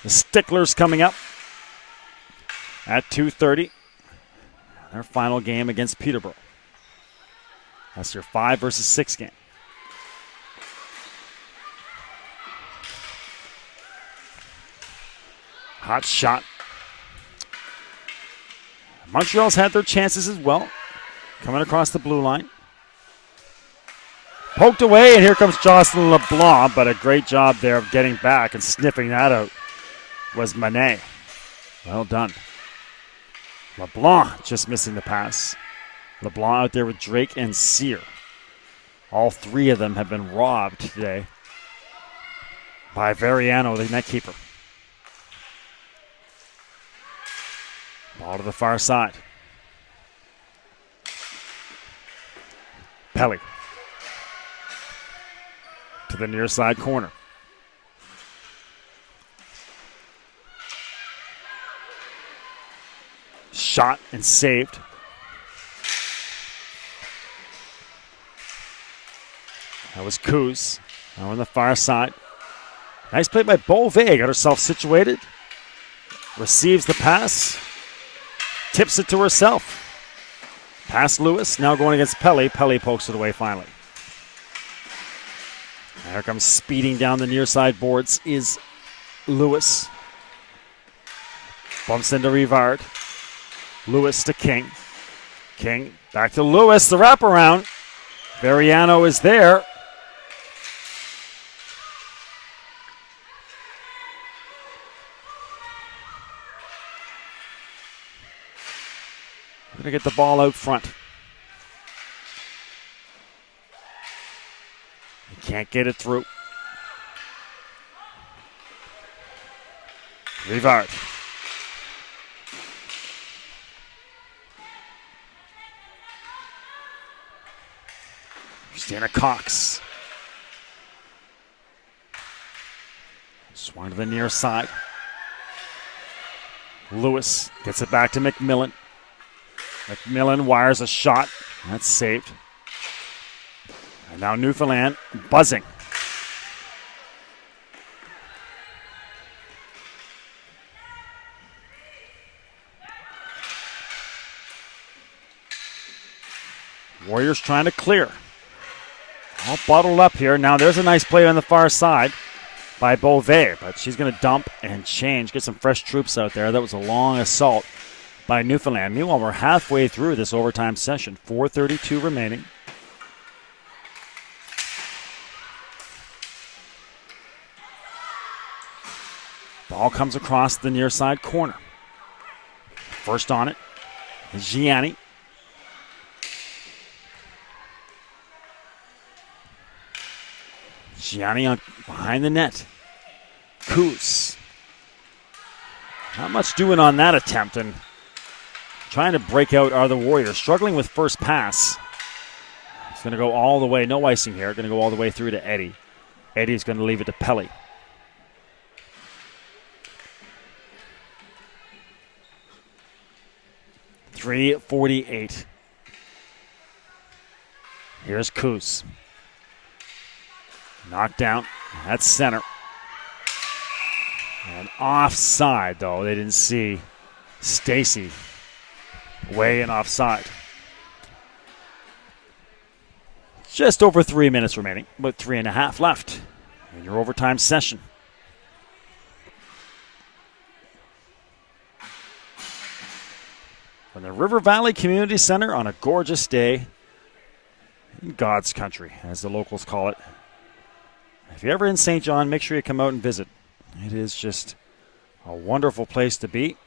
The Sticklers coming up at 2:30. Their final game against Peterborough. That's your 5 versus 6 game. Hot shot. Montreal's had their chances as well. Coming across the blue line. Poked away, and here comes Jocelyn LeBlanc, but a great job there of getting back and sniffing that out was Manet. Well done. LeBlanc just missing the pass. LeBlanc out there with Drake and Sear. All 3 of them have been robbed today by Veriano, the net keeper. Ball to the far side. Pelly to the near side corner. Shot and saved. That was Coos. Now on the far side. Nice play by Beauvais. Got herself situated. Receives the pass. Tips it to herself. Pass Lewis. Now going against Pelly. Pelly pokes it away finally. Here comes speeding down the near side boards is Lewis. Bumps into Rivard. Lewis to King. King back to Lewis. The wraparound. Veriano is there. Going to get the ball out front. He can't get it through. Rivard. Christina Cox. Swung to the near side. Lewis gets it back to McMillan. McMillan wires a shot. That's saved. And now Newfoundland buzzing. Warriors trying to clear. All bottled up here. Now there's a nice play on the far side by Beauvais, but she's going to dump and change, get some fresh troops out there. That was a long assault by Newfoundland. Meanwhile, we're halfway through this overtime session. 4:32 remaining. Ball comes across the near side corner. First on it is Gianni. Gianni on behind the net. Coos. Not much doing on that attempt, and trying to break out are the Warriors. Struggling with first pass. It's going to go all the way. No icing here. Going to go all the way through to Eddie. Eddie's going to leave it to Pelly. .348. Here's Coos. Knocked down. That's center. And offside, though. They didn't see Stacy way and offside. Just over 3 minutes remaining, but 3.5 left in your overtime session. From the River Valley Community Center on a gorgeous day in God's country, as the locals call it. If you're ever in St. John, make sure you come out and visit. It is just a wonderful place to be.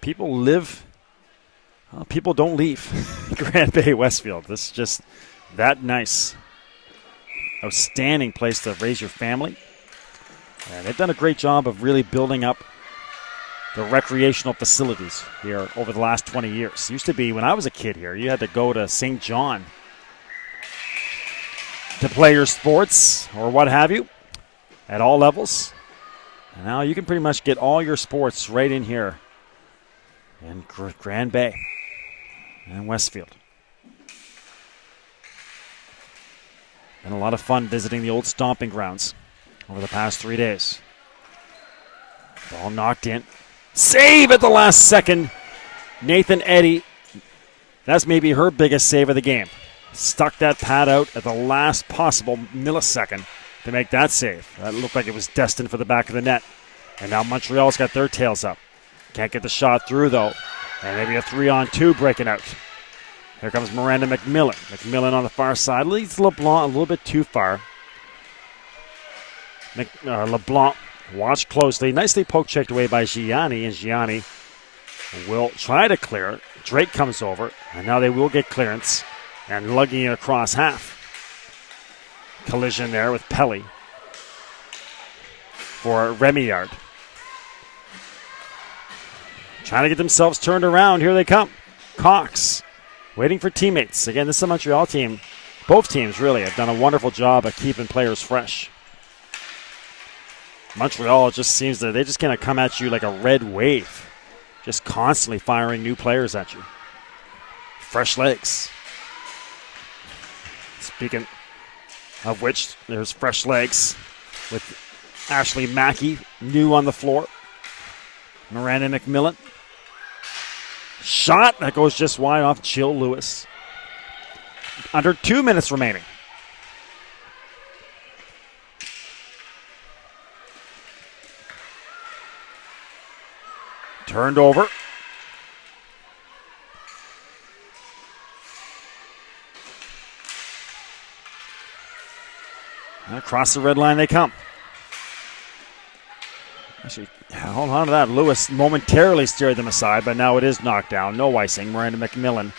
People live, people don't leave Grand Bay Westfield. This is just that nice. Outstanding place to raise your family. And they've done a great job of really building up the recreational facilities here over the last 20 years. It used to be, when I was a kid here, you had to go to St. John to play your sports or what have you at all levels. And now you can pretty much get all your sports right in here in Grand Bay and Westfield. Been a lot of fun visiting the old stomping grounds over the past 3 days. Ball knocked in. Save at the last second. Nathan Eddy. That's maybe her biggest save of the game. Stuck that pad out at the last possible millisecond to make that save. That looked like it was destined for the back of the net. And now Montreal's got their tails up. Can't get the shot through, though. And maybe a 3-on-2 breaking out. Here comes Miranda McMillan. McMillan on the far side. Leads LeBlanc a little bit too far. LeBlanc watched closely. Nicely poke-checked away by Gianni. And Gianni will try to clear it. Drake comes over. And now they will get clearance. And lugging it across half. Collision there with Pelly for Remillard. Trying to get themselves turned around. Here they come. Cox waiting for teammates. Again, this is a Montreal team. Both teams really have done a wonderful job of keeping players fresh. Montreal just seems that they just kind of come at you like a red wave. Just constantly firing new players at you. Fresh legs. Speaking of which there's fresh legs with Ashley Mackey, new on the floor. Miranda McMillan. Shot that goes just wide off Jill Lewis. Under 2 minutes remaining. Turned over. And across the red line they come. Actually, hold on to that. Lewis momentarily steered them aside, but now it is knocked down. No icing. Miranda McMillan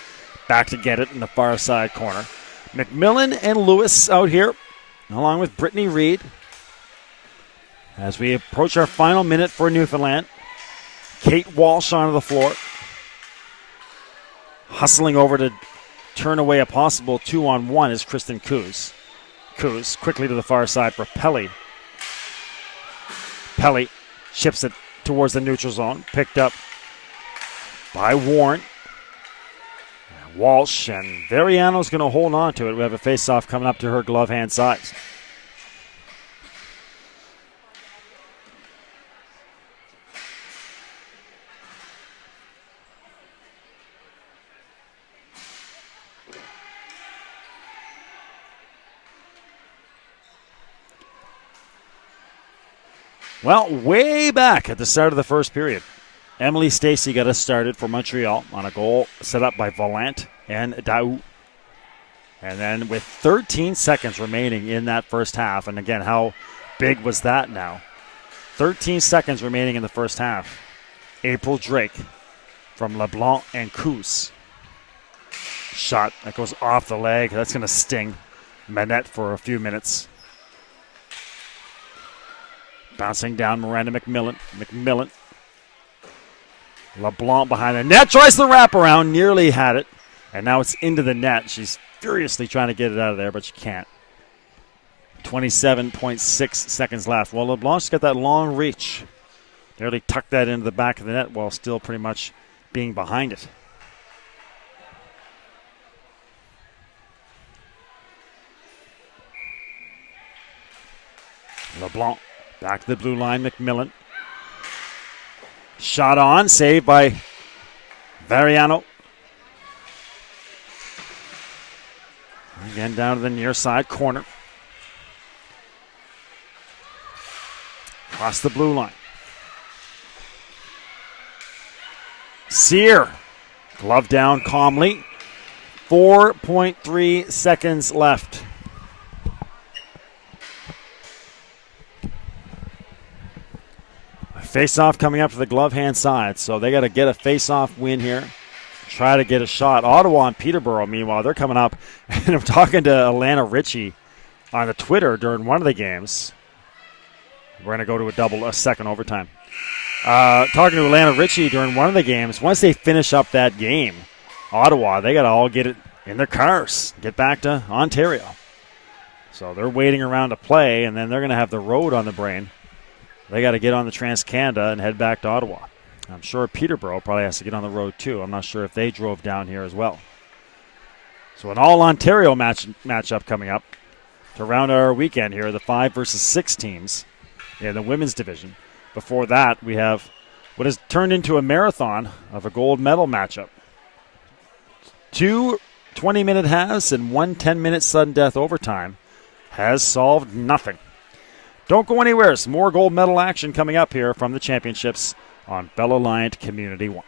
back to get it in the far side corner. McMillan and Lewis out here, along with Brittany Reed. As we approach our final minute for Newfoundland, Kate Walsh onto the floor. Hustling over to turn away a possible 2-on-1 is Kristen Coos. Coos quickly to the far side for Pelly. Pelly chips it towards the neutral zone. Picked up by Warren. Walsh and Variano's going to hold on to it. We have a face-off coming up to her glove hand side. Well, way back at the start of the first period, Emily Stacey got us started for Montreal on a goal set up by Volant and Daou. And then with 13 seconds remaining in that first half, and again, how big was that now? 13 seconds remaining in the first half. April Drake from LeBlanc and Coos. Shot that goes off the leg. That's going to sting Manette for a few minutes. Bouncing down Miranda McMillan. McMillan. LeBlanc behind the net. Tries the wraparound. Nearly had it. And now it's into the net. She's furiously trying to get it out of there, but she can't. 27.6 seconds left. Well, LeBlanc's got that long reach. Nearly tucked that into the back of the net while still pretty much being behind it. LeBlanc. Back to the blue line, McMillan. Shot on, saved by Variano. Again, down to the near side corner. Across the blue line. Sear. Glove down calmly. 4.3 seconds left. Face-off coming up to the glove hand side, so they got to get a face-off win here. Try to get a shot. Ottawa and Peterborough, meanwhile, they're coming up. And I'm talking to Alana Ritchie on the Twitter during one of the games. We're going to go to a second overtime. Talking to Alana Ritchie during one of the games, once they finish up that game, Ottawa, they got to all get it in their cars, get back to Ontario. So they're waiting around to play, and then they're going to have the road on the brain. They got to get on the Trans-Canada and head back to Ottawa. I'm sure Peterborough probably has to get on the road too. I'm not sure if they drove down here as well. So an all-Ontario matchup coming up to round our weekend here, the 5 versus 6 teams in the women's division. Before that, we have what has turned into a marathon of a gold medal matchup. 2 20-minute halves and 1 10-minute sudden death overtime has solved nothing. Don't go anywhere. Some more gold medal action coming up here from the championships on Bell Alliant Community 1.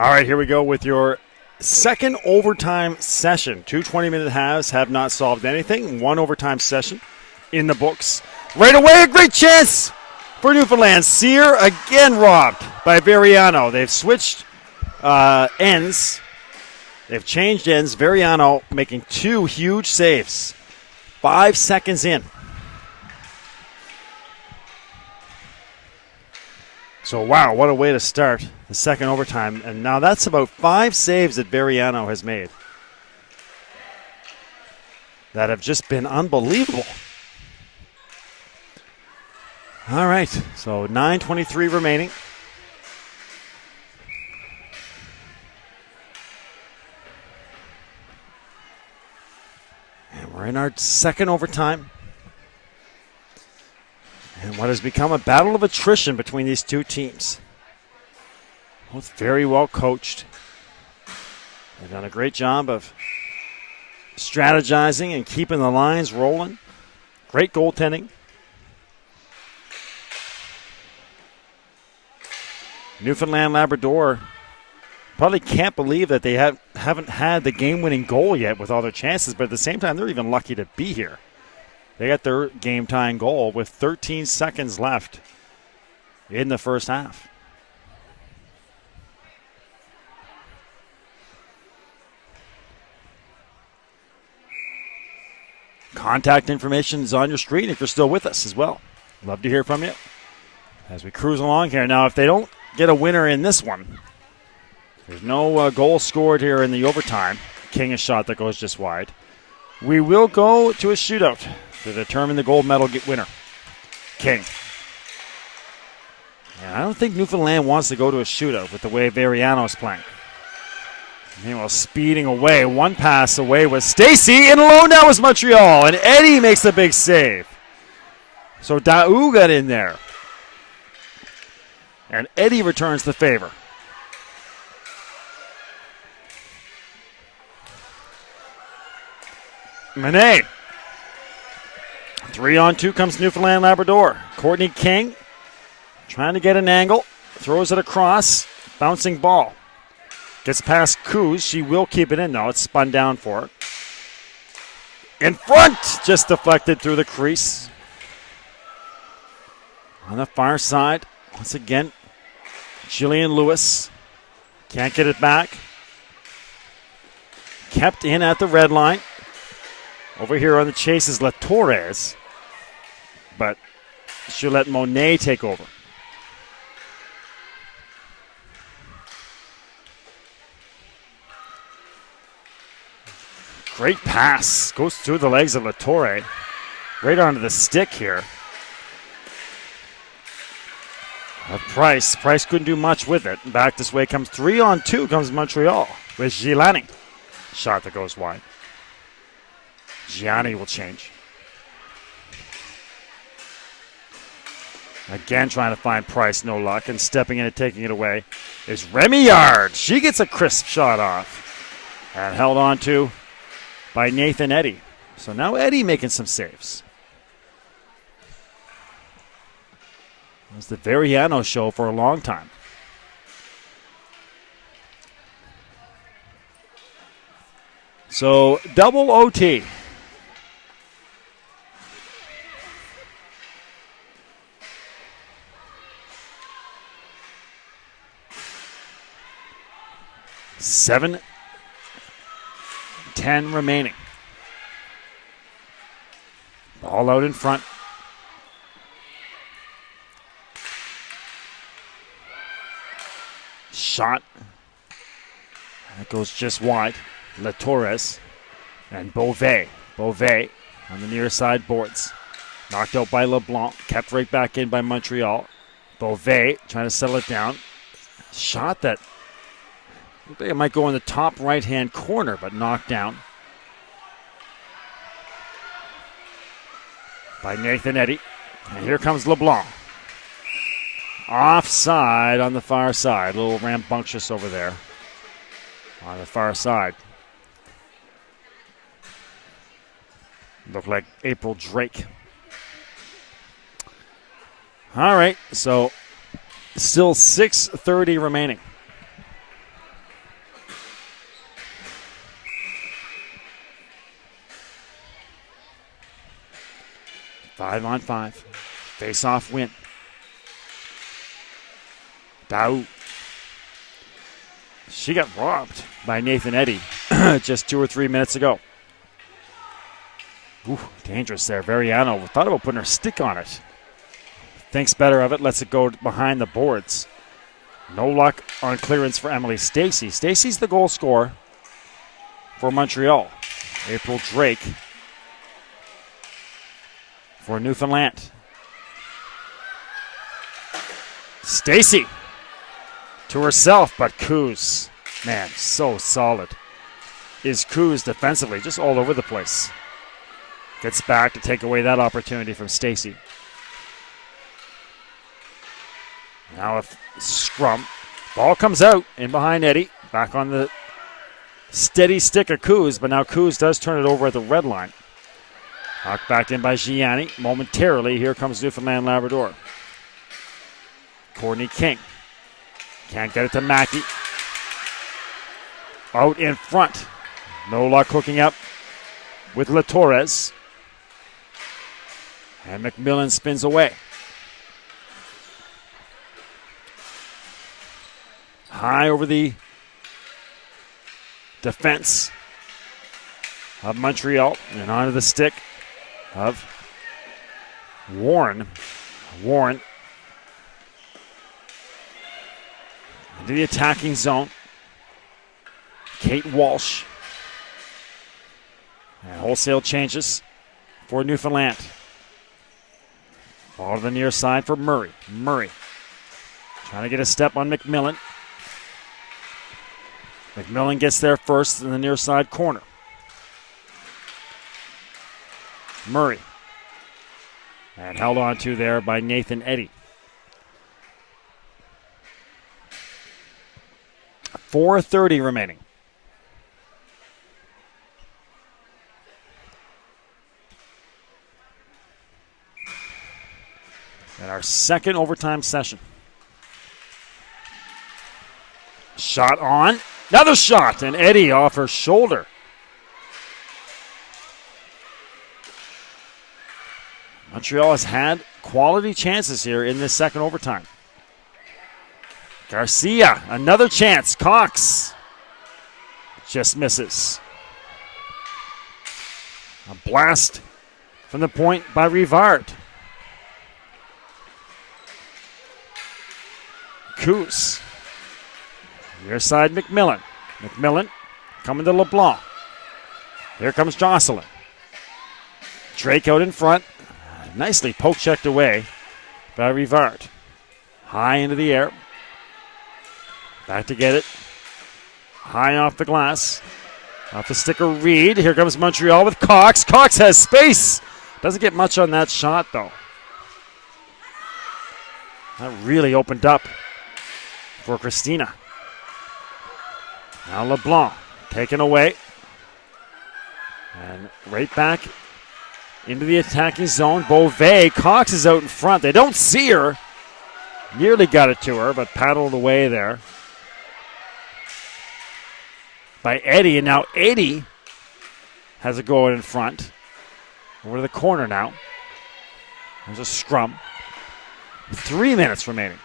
All right, here we go with your second overtime session. 2 20-minute halves have not solved anything. 1 overtime session in the books. Right away, a great chance for Newfoundland. Sear again robbed by Veriano. They've switched ends. They've changed ends. Veriano making 2 huge saves. 5 seconds in. So, wow, what a way to start the second overtime. And now that's about 5 saves that Veriano has made that have just been unbelievable. All right, so 9:23 remaining. And we're in our second overtime. And what has become a battle of attrition between these two teams. Both very well coached. They've done a great job of strategizing and keeping the lines rolling. Great goaltending. Newfoundland Labrador probably can't believe that they haven't had the game-winning goal yet with all their chances, but at the same time, they're even lucky to be here. They got their game-tying goal with 13 seconds left in the first half. Contact information is on your screen if you're still with us as well. Love to hear from you as we cruise along here. Now, if they don't get a winner in this one, there's no goal scored here in the overtime. King a shot that goes just wide. We will go to a shootout to determine the gold medal winner. King. And I don't think Newfoundland wants to go to a shootout with the way Veriano's playing. Meanwhile, speeding away. One pass away was Stacy, and alone now is Montreal. And Eddie makes the big save. So Daou got in there. And Eddie returns the favor. Manet. 3-on-2 comes Newfoundland Labrador. Courtney King trying to get an angle. Throws it across. Bouncing ball. Gets past Coos. She will keep it in, though. It's spun down for her. In front. Just deflected through the crease. On the far side, once again, Jillian Lewis. Can't get it back. Kept in at the red line. Over here on the chase is La Torres. But she'll let Monet take over. Great pass. Goes through the legs of La Torre. Right onto the stick here. Price. Price couldn't do much with it. Back this way comes 3-on-2 comes Montreal with Gilani. Shot that goes wide. Gianni will change. Again trying to find Price, no luck. And stepping in and taking it away is Remillard. She gets a crisp shot off. And held on to by Nathan Eddy. So now Eddy making some saves. It was the Veriano show for a long time. So double OT. Seven, 10 remaining. Ball out in front. Shot. That goes just wide. La Torres and Beauvais. Beauvais on the near side boards. Knocked out by LeBlanc. Kept right back in by Montreal. Beauvais trying to settle it down. Shot that I think it might go in the top right-hand corner, but knocked down by Nathan Eddy. And here comes LeBlanc. Offside on the far side. A little rambunctious over there on the far side. Looked like April Drake. All right, so still 6:30 remaining. 5-on-5. Face-off win. Dowd. She got robbed by Nathan Eddy just 2 or 3 minutes ago. Ooh, dangerous there. Veriano thought about putting her stick on it. Thinks better of it, lets it go behind the boards. No luck on clearance for Emily Stacey. Stacey's the goal scorer for Montreal. April Drake for Newfoundland. Stacey to herself, but Coos, man, so solid. Is Coos defensively just all over the place. Gets back to take away that opportunity from Stacey. Now a scrum. Ball comes out in behind Eddy. Back on the steady stick of Coos, but now Coos does turn it over at the red line. Knocked back in by Gianni. Momentarily, here comes Newfoundland Labrador. Courtney King. Can't get it to Mackey. Out in front. No luck hooking up with La Torres. And McMillan spins away. High over the defense of Montreal and onto the stick of Warren. Warren into the attacking zone. Kate Walsh. And wholesale changes for Newfoundland. Ball to the near side for Murray. Murray trying to get a step on McMillan. McMillan gets there first in the near side corner. Murray. And held on to there by Nathan Eddy. 4:30 remaining. And our second overtime session. Shot on. Another shot, and Eddy off her shoulder. Montreal has had quality chances here in this second overtime. Garcia, another chance. Cox just misses. A blast from the point by Rivard. Coos. Near side, McMillan. McMillan coming to LeBlanc. Here comes Jocelyn. Drake out in front. Nicely poke-checked away by Rivard. High into the air. Back to get it. High off the glass. Off the stick of Reed. Here comes Montreal with Cox. Cox has space. Doesn't get much on that shot, though. That really opened up for Christina. Now LeBlanc taken away. And right back into the attacking zone. Beauvais. Cox is out in front. They don't see her. Nearly got it to her, but paddled away there by Eddy. And now Eddy has a go in front. Over to the corner now. There's a scrum. 3 minutes remaining.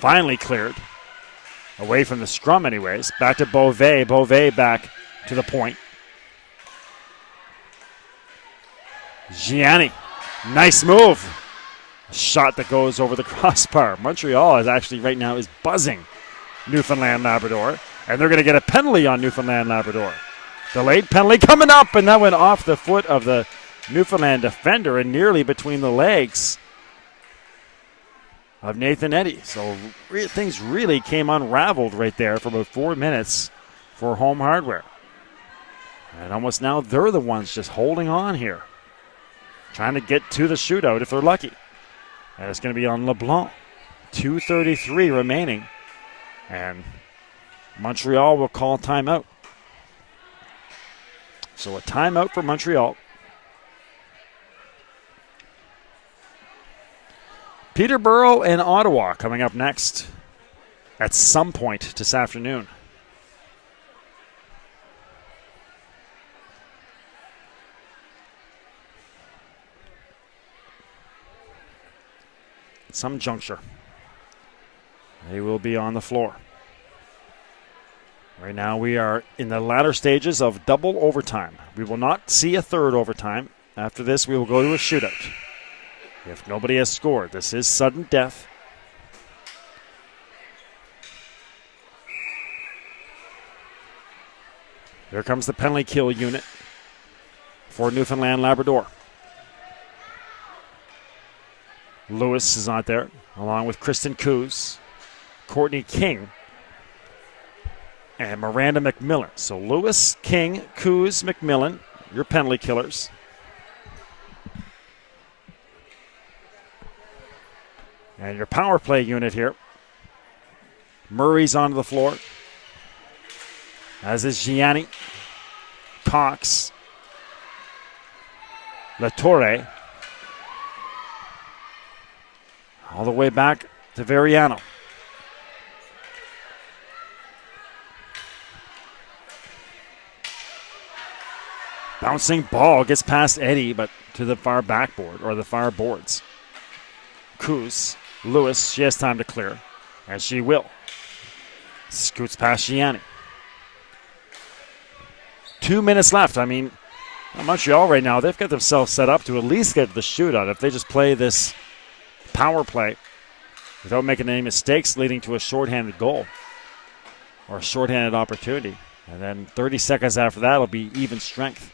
Finally cleared. Away from the scrum anyways. Back to Beauvais. Beauvais back to the point. Gianni. Nice move. A shot that goes over the crossbar. Montreal is actually right now is buzzing Newfoundland Labrador. And they're going to get a penalty on Newfoundland Labrador. Delayed penalty coming up, and that went off the foot of the Newfoundland defender and nearly between the legs of Nathan Eddy. So things really came unraveled right there for about 4 minutes for Home Hardware. And almost now they're the ones just holding on here. Trying to get to the shootout if they're lucky. And it's going to be on LeBlanc. 2:33 remaining. And Montreal will call timeout. So a timeout for Montreal. Peterborough and Ottawa coming up next at some point this afternoon. some juncture. They will be on the floor. Right now we are in the latter stages of double overtime. We will not see a third overtime. After this, we will go to a shootout. If nobody has scored, this is sudden death. Here comes the penalty kill unit for Newfoundland Labrador. Lewis is out there, along with Kristen Coos, Courtney King, and Miranda McMillan. So Lewis, King, Coos, McMillan, your penalty killers. And your power play unit here. Murray's onto the floor, as is Gianni, Cox, LaTorre, all the way back to Veriano. Bouncing ball gets past Eddie, but to the far backboard, or the far boards. Coos, Lewis, she has time to clear, and she will. Scoots past Gianni. 2 minutes left. I mean, Montreal right now, they've got themselves set up to at least get the shootout if they just play this power play without making any mistakes, leading to a shorthanded goal or a shorthanded opportunity. And then 30 seconds after that will be even strength.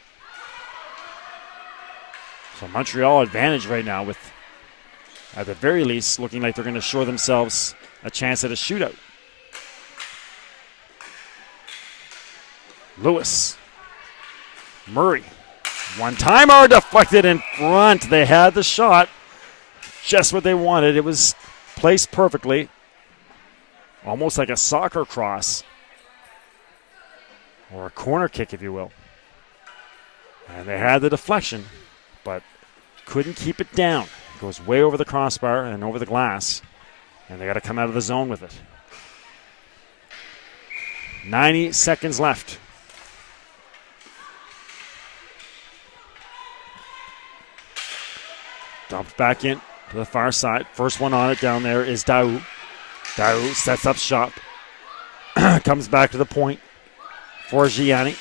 So Montreal advantage right now with, at the very least, looking like they're going to show themselves a chance at a shootout. Lewis. Murray. One-timer deflected in front. They had the shot. Just what they wanted. It was placed perfectly. Almost like a soccer cross. Or a corner kick, if you will. And they had the deflection, but couldn't keep it down. It goes way over the crossbar and over the glass. And they got to come out of the zone with it. 90 seconds left. Dumped back in to the far side. First one on it down there is Daou. Daou sets up shop. Comes back to the point for Gianni.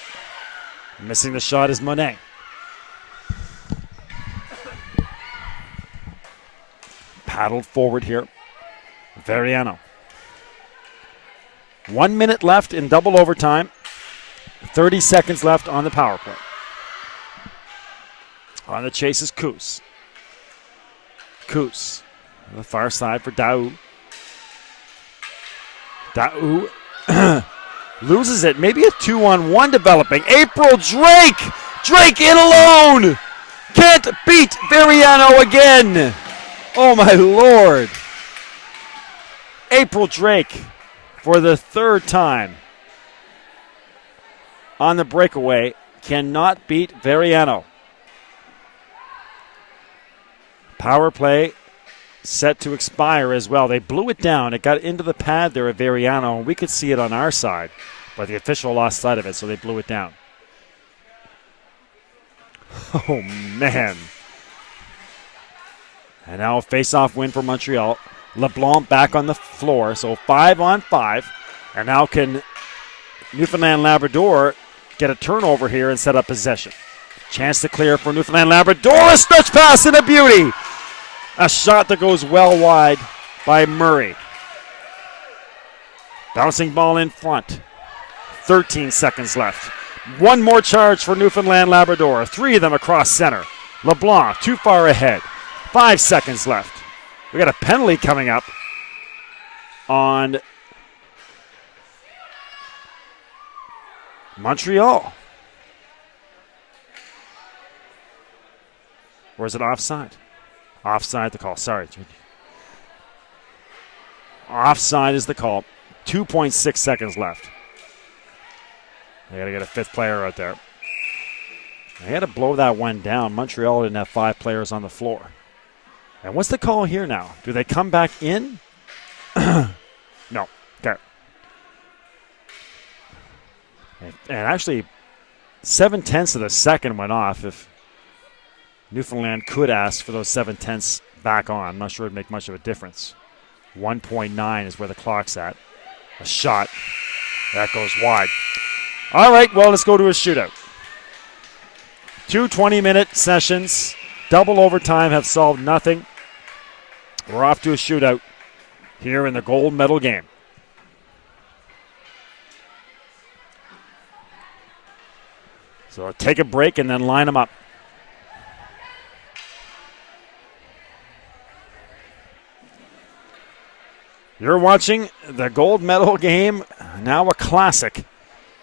Missing the shot is Monet. Paddled forward here. Veriano. 1 minute left in double overtime. 30 seconds left on the power play. On the chase is Coos. Coos. On the far side for Daou. Daou loses it. Maybe a 2-on-1 developing. April Drake. Drake in alone. Can't beat Veriano again. Oh, my Lord. April Drake for the third time on the breakaway cannot beat Veriano. Power play set to expire as well. They blew it down. It got into the pad there at Veriano, and we could see it on our side, but the official lost sight of it, so they blew it down. Oh, man. And now a face-off win for Montreal. LeBlanc back on the floor, so 5-on-5. And now can Newfoundland Labrador get a turnover here and set up possession. Chance to clear for Newfoundland Labrador. A stretch pass and a beauty. A shot that goes well wide by Murray. Bouncing ball in front. 13 seconds left. One more charge for Newfoundland Labrador. Three of them across center. LeBlanc too far ahead. 5 seconds left. We got a penalty coming up on Montreal. Or is it offside? Offside the call. Sorry. Offside is the call. 2.6 seconds left. They got to get a fifth player out there. They had to blow that one down. Montreal didn't have 5 players on the floor. And what's the call here now? Do they come back in? No. Okay. And actually, 7/10 of the second went off. If Newfoundland could ask for those 7/10 back on. I'm not sure it'd make much of a difference. 1.9 is where the clock's at. A shot. That goes wide. All right, well, let's go to a shootout. 2 20-minute sessions. Double overtime have solved nothing. We're off to a shootout here in the gold medal game. So take a break and then line them up. You're watching the gold medal game, now a classic,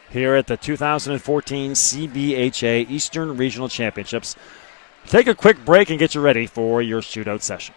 here at the 2014 CBHA Eastern Regional Championships. Take a quick break and get you ready for your shootout session.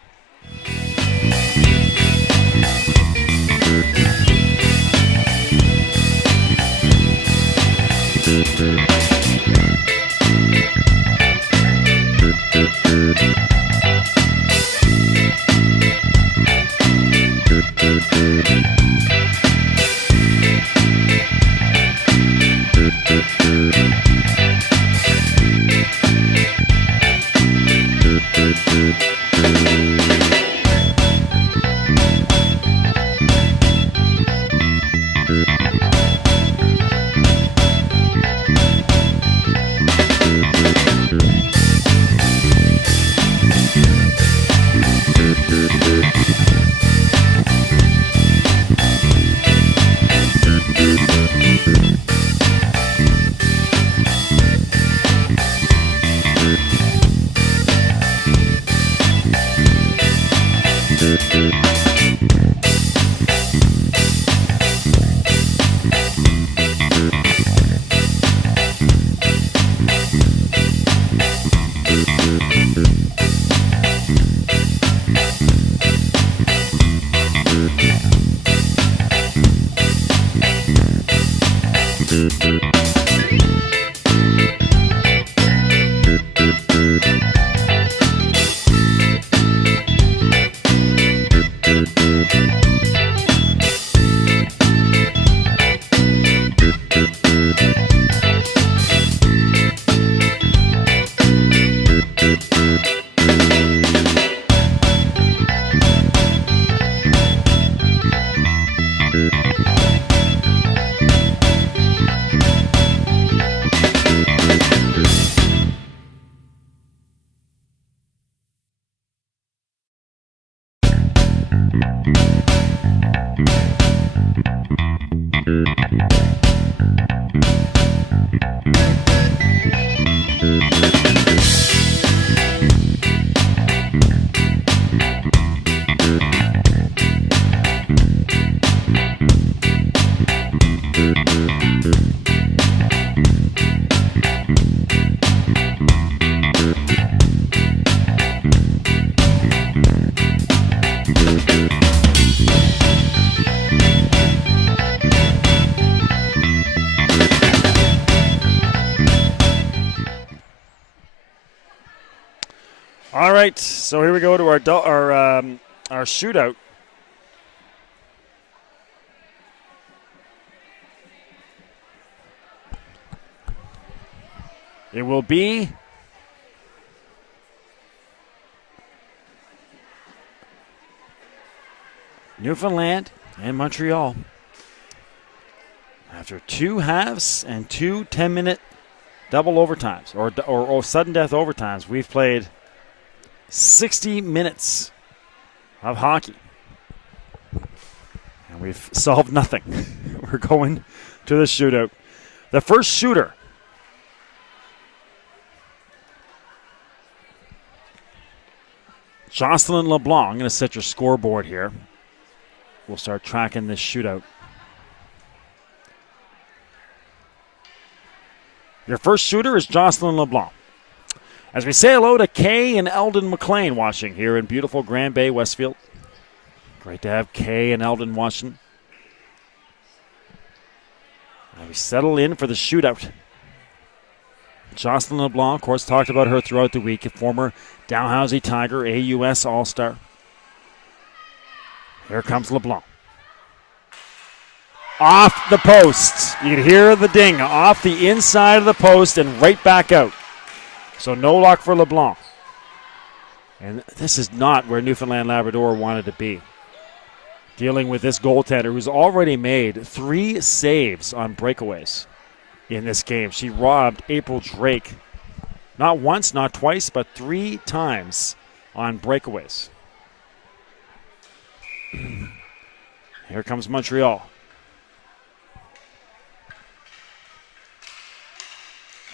All right, so here we go to our shootout. It will be Newfoundland and Montreal. After 2 halves and 2 10-minute double overtimes or sudden death overtimes, we've played 60 minutes of hockey. And we've solved nothing. We're going to the shootout. The first shooter. Jocelyn LeBlanc. I'm going to set your scoreboard here. We'll start tracking this shootout. Your first shooter is Jocelyn LeBlanc. As we say hello to Kay and Eldon McLean watching here in beautiful Grand Bay, Westfield. Great to have Kay and Eldon watching. And we settle in for the shootout. Jocelyn LeBlanc, of course, talked about her throughout the week, a former Dalhousie Tiger, AUS All-Star. Here comes LeBlanc. Off the post. You can hear the ding off the inside of the post and right back out. So no luck for LeBlanc. And this is not where Newfoundland Labrador wanted to be. Dealing with this goaltender who's already made 3 saves on breakaways in this game. She robbed April Drake not once, not twice, but 3 times on breakaways. Here comes Montreal.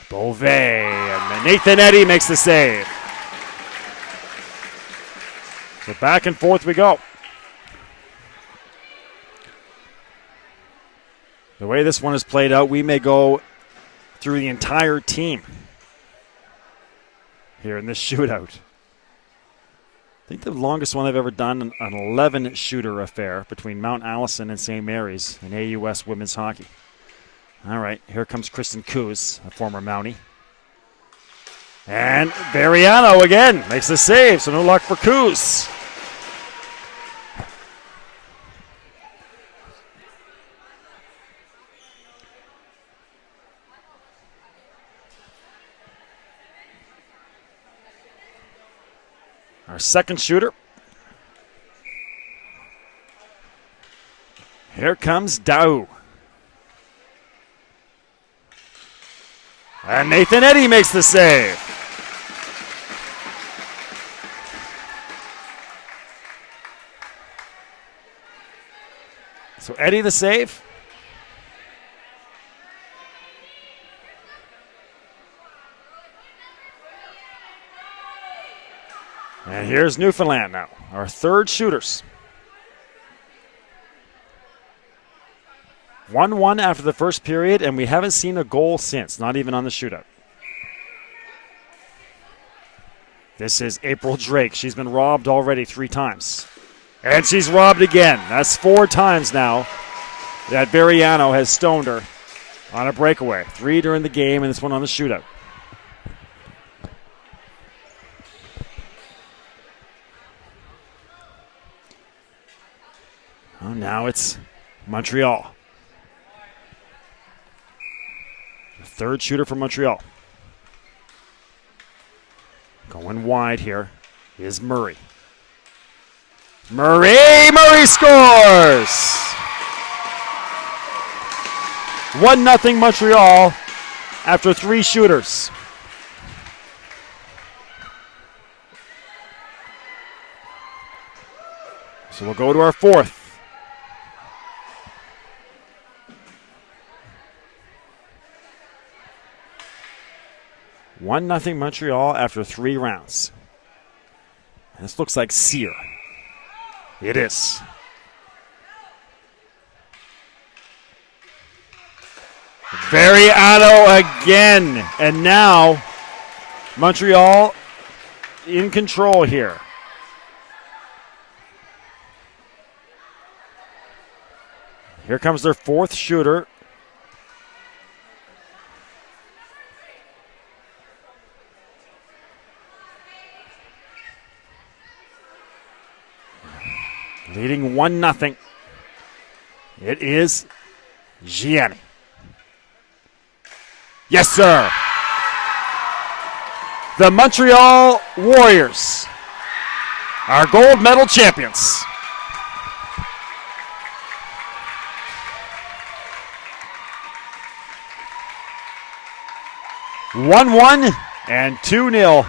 Beauvais, and Nathan Eddy makes the save. So back and forth we go. The way this one is played out, we may go through the entire team here in this shootout. I think the longest one I've ever done, an 11-shooter affair between Mount Allison and St. Mary's in AUS women's hockey. All right, here comes Kristen Coos, a former Mountie. And Variano again makes the save, so no luck for Coos. Our second shooter. Here comes Dow. And Nathan Eddy makes the save. So Eddy the save. And here's Newfoundland now, our third shooters. 1-1 after the first period, and we haven't seen a goal since, not even on the shootout. This is April Drake. She's been robbed already 3 times. And she's robbed again. That's 4 times now that Variano has stoned her on a breakaway. 3 during the game, and this one on the shootout. Oh, now it's Montreal. The third shooter for Montreal. Going wide here is Murray. Murray scores! 1-0 Montreal after 3 shooters. So we'll go to our fourth. One nothing Montreal after 3 rounds. This looks like Sear. It is. Variano again. And now Montreal in control here. Here comes their 4th shooter. Leading 1-0. It is Gianni. Yes, sir. The Montreal Warriors are gold medal champions. (1-1) and 2-0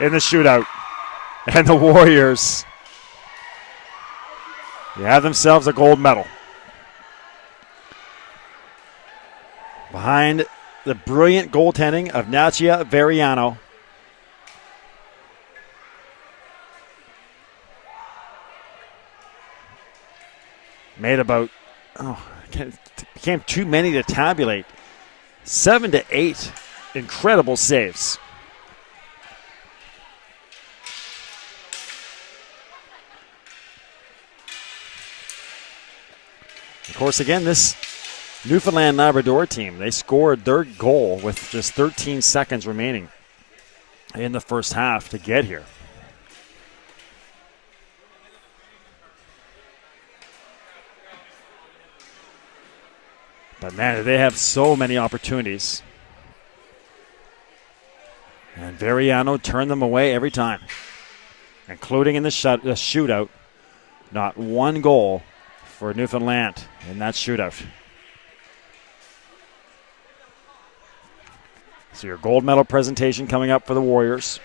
in the shootout. And the Warriors, they have themselves a gold medal. Behind the brilliant goaltending of Natia Variano. Made about, became too many to tabulate. 7 to 8 incredible saves. Of course, again, this Newfoundland Labrador team, they scored their goal with just 13 seconds remaining in the first half to get here. But man, they have so many opportunities. And Variano turned them away every time. including in the shootout. Not one goal for Newfoundland in that shootout. So your gold medal presentation coming up for the Warriors.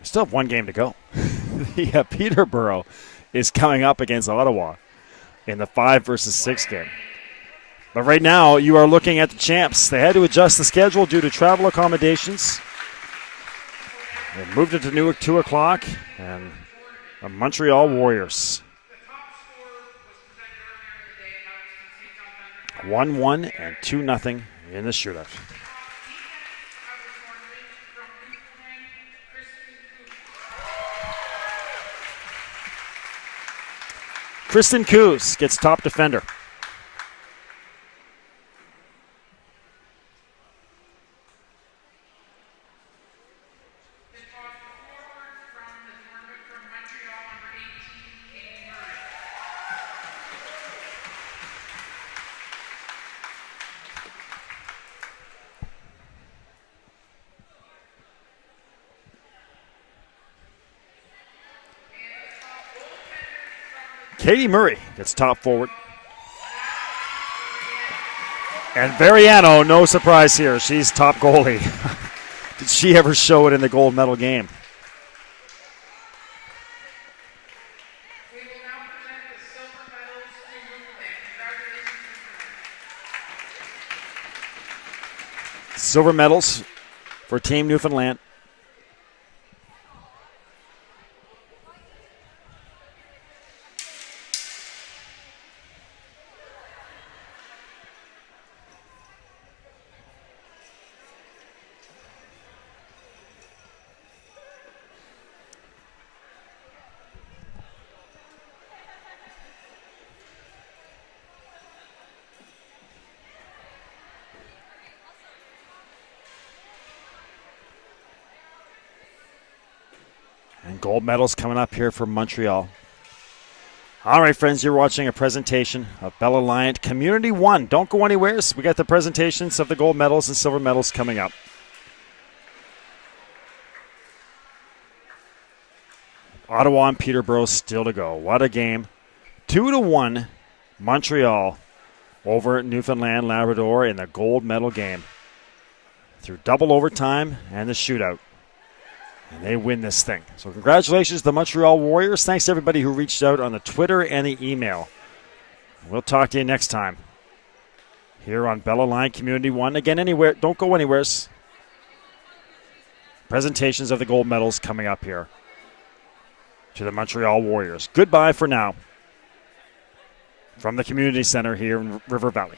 We still have one game to go. Yeah, Peterborough is coming up against Ottawa in the 5-6 game. But right now, you are looking at the champs. They had to adjust the schedule due to travel accommodations. They moved it to 2 o'clock, and the Montreal Warriors 1-1 and 2-0 in the shootout. Kristen Coos gets top defender. Katie Murray gets top forward. And Veriano, no surprise here. She's top goalie. Did she ever show it in the gold medal game? Silver medals for Team Newfoundland. And gold medals coming up here for Montreal. All right, friends, you're watching a presentation of Bell Alliant Community 1. Don't go anywhere. We got the presentations of the gold medals and silver medals coming up. Ottawa and Peterborough still to go. What a game. 2-1 Montreal over Newfoundland Labrador in the gold medal game. Through double overtime and the shootout. And they win this thing. So congratulations to the Montreal Warriors. Thanks to everybody who reached out on the Twitter and the email. We'll talk to you next time here on Bell Alliant Community 1. Again, anywhere, don't go anywhere. Presentations of the gold medals coming up here to the Montreal Warriors. Goodbye for now from the Community Center here in River Valley.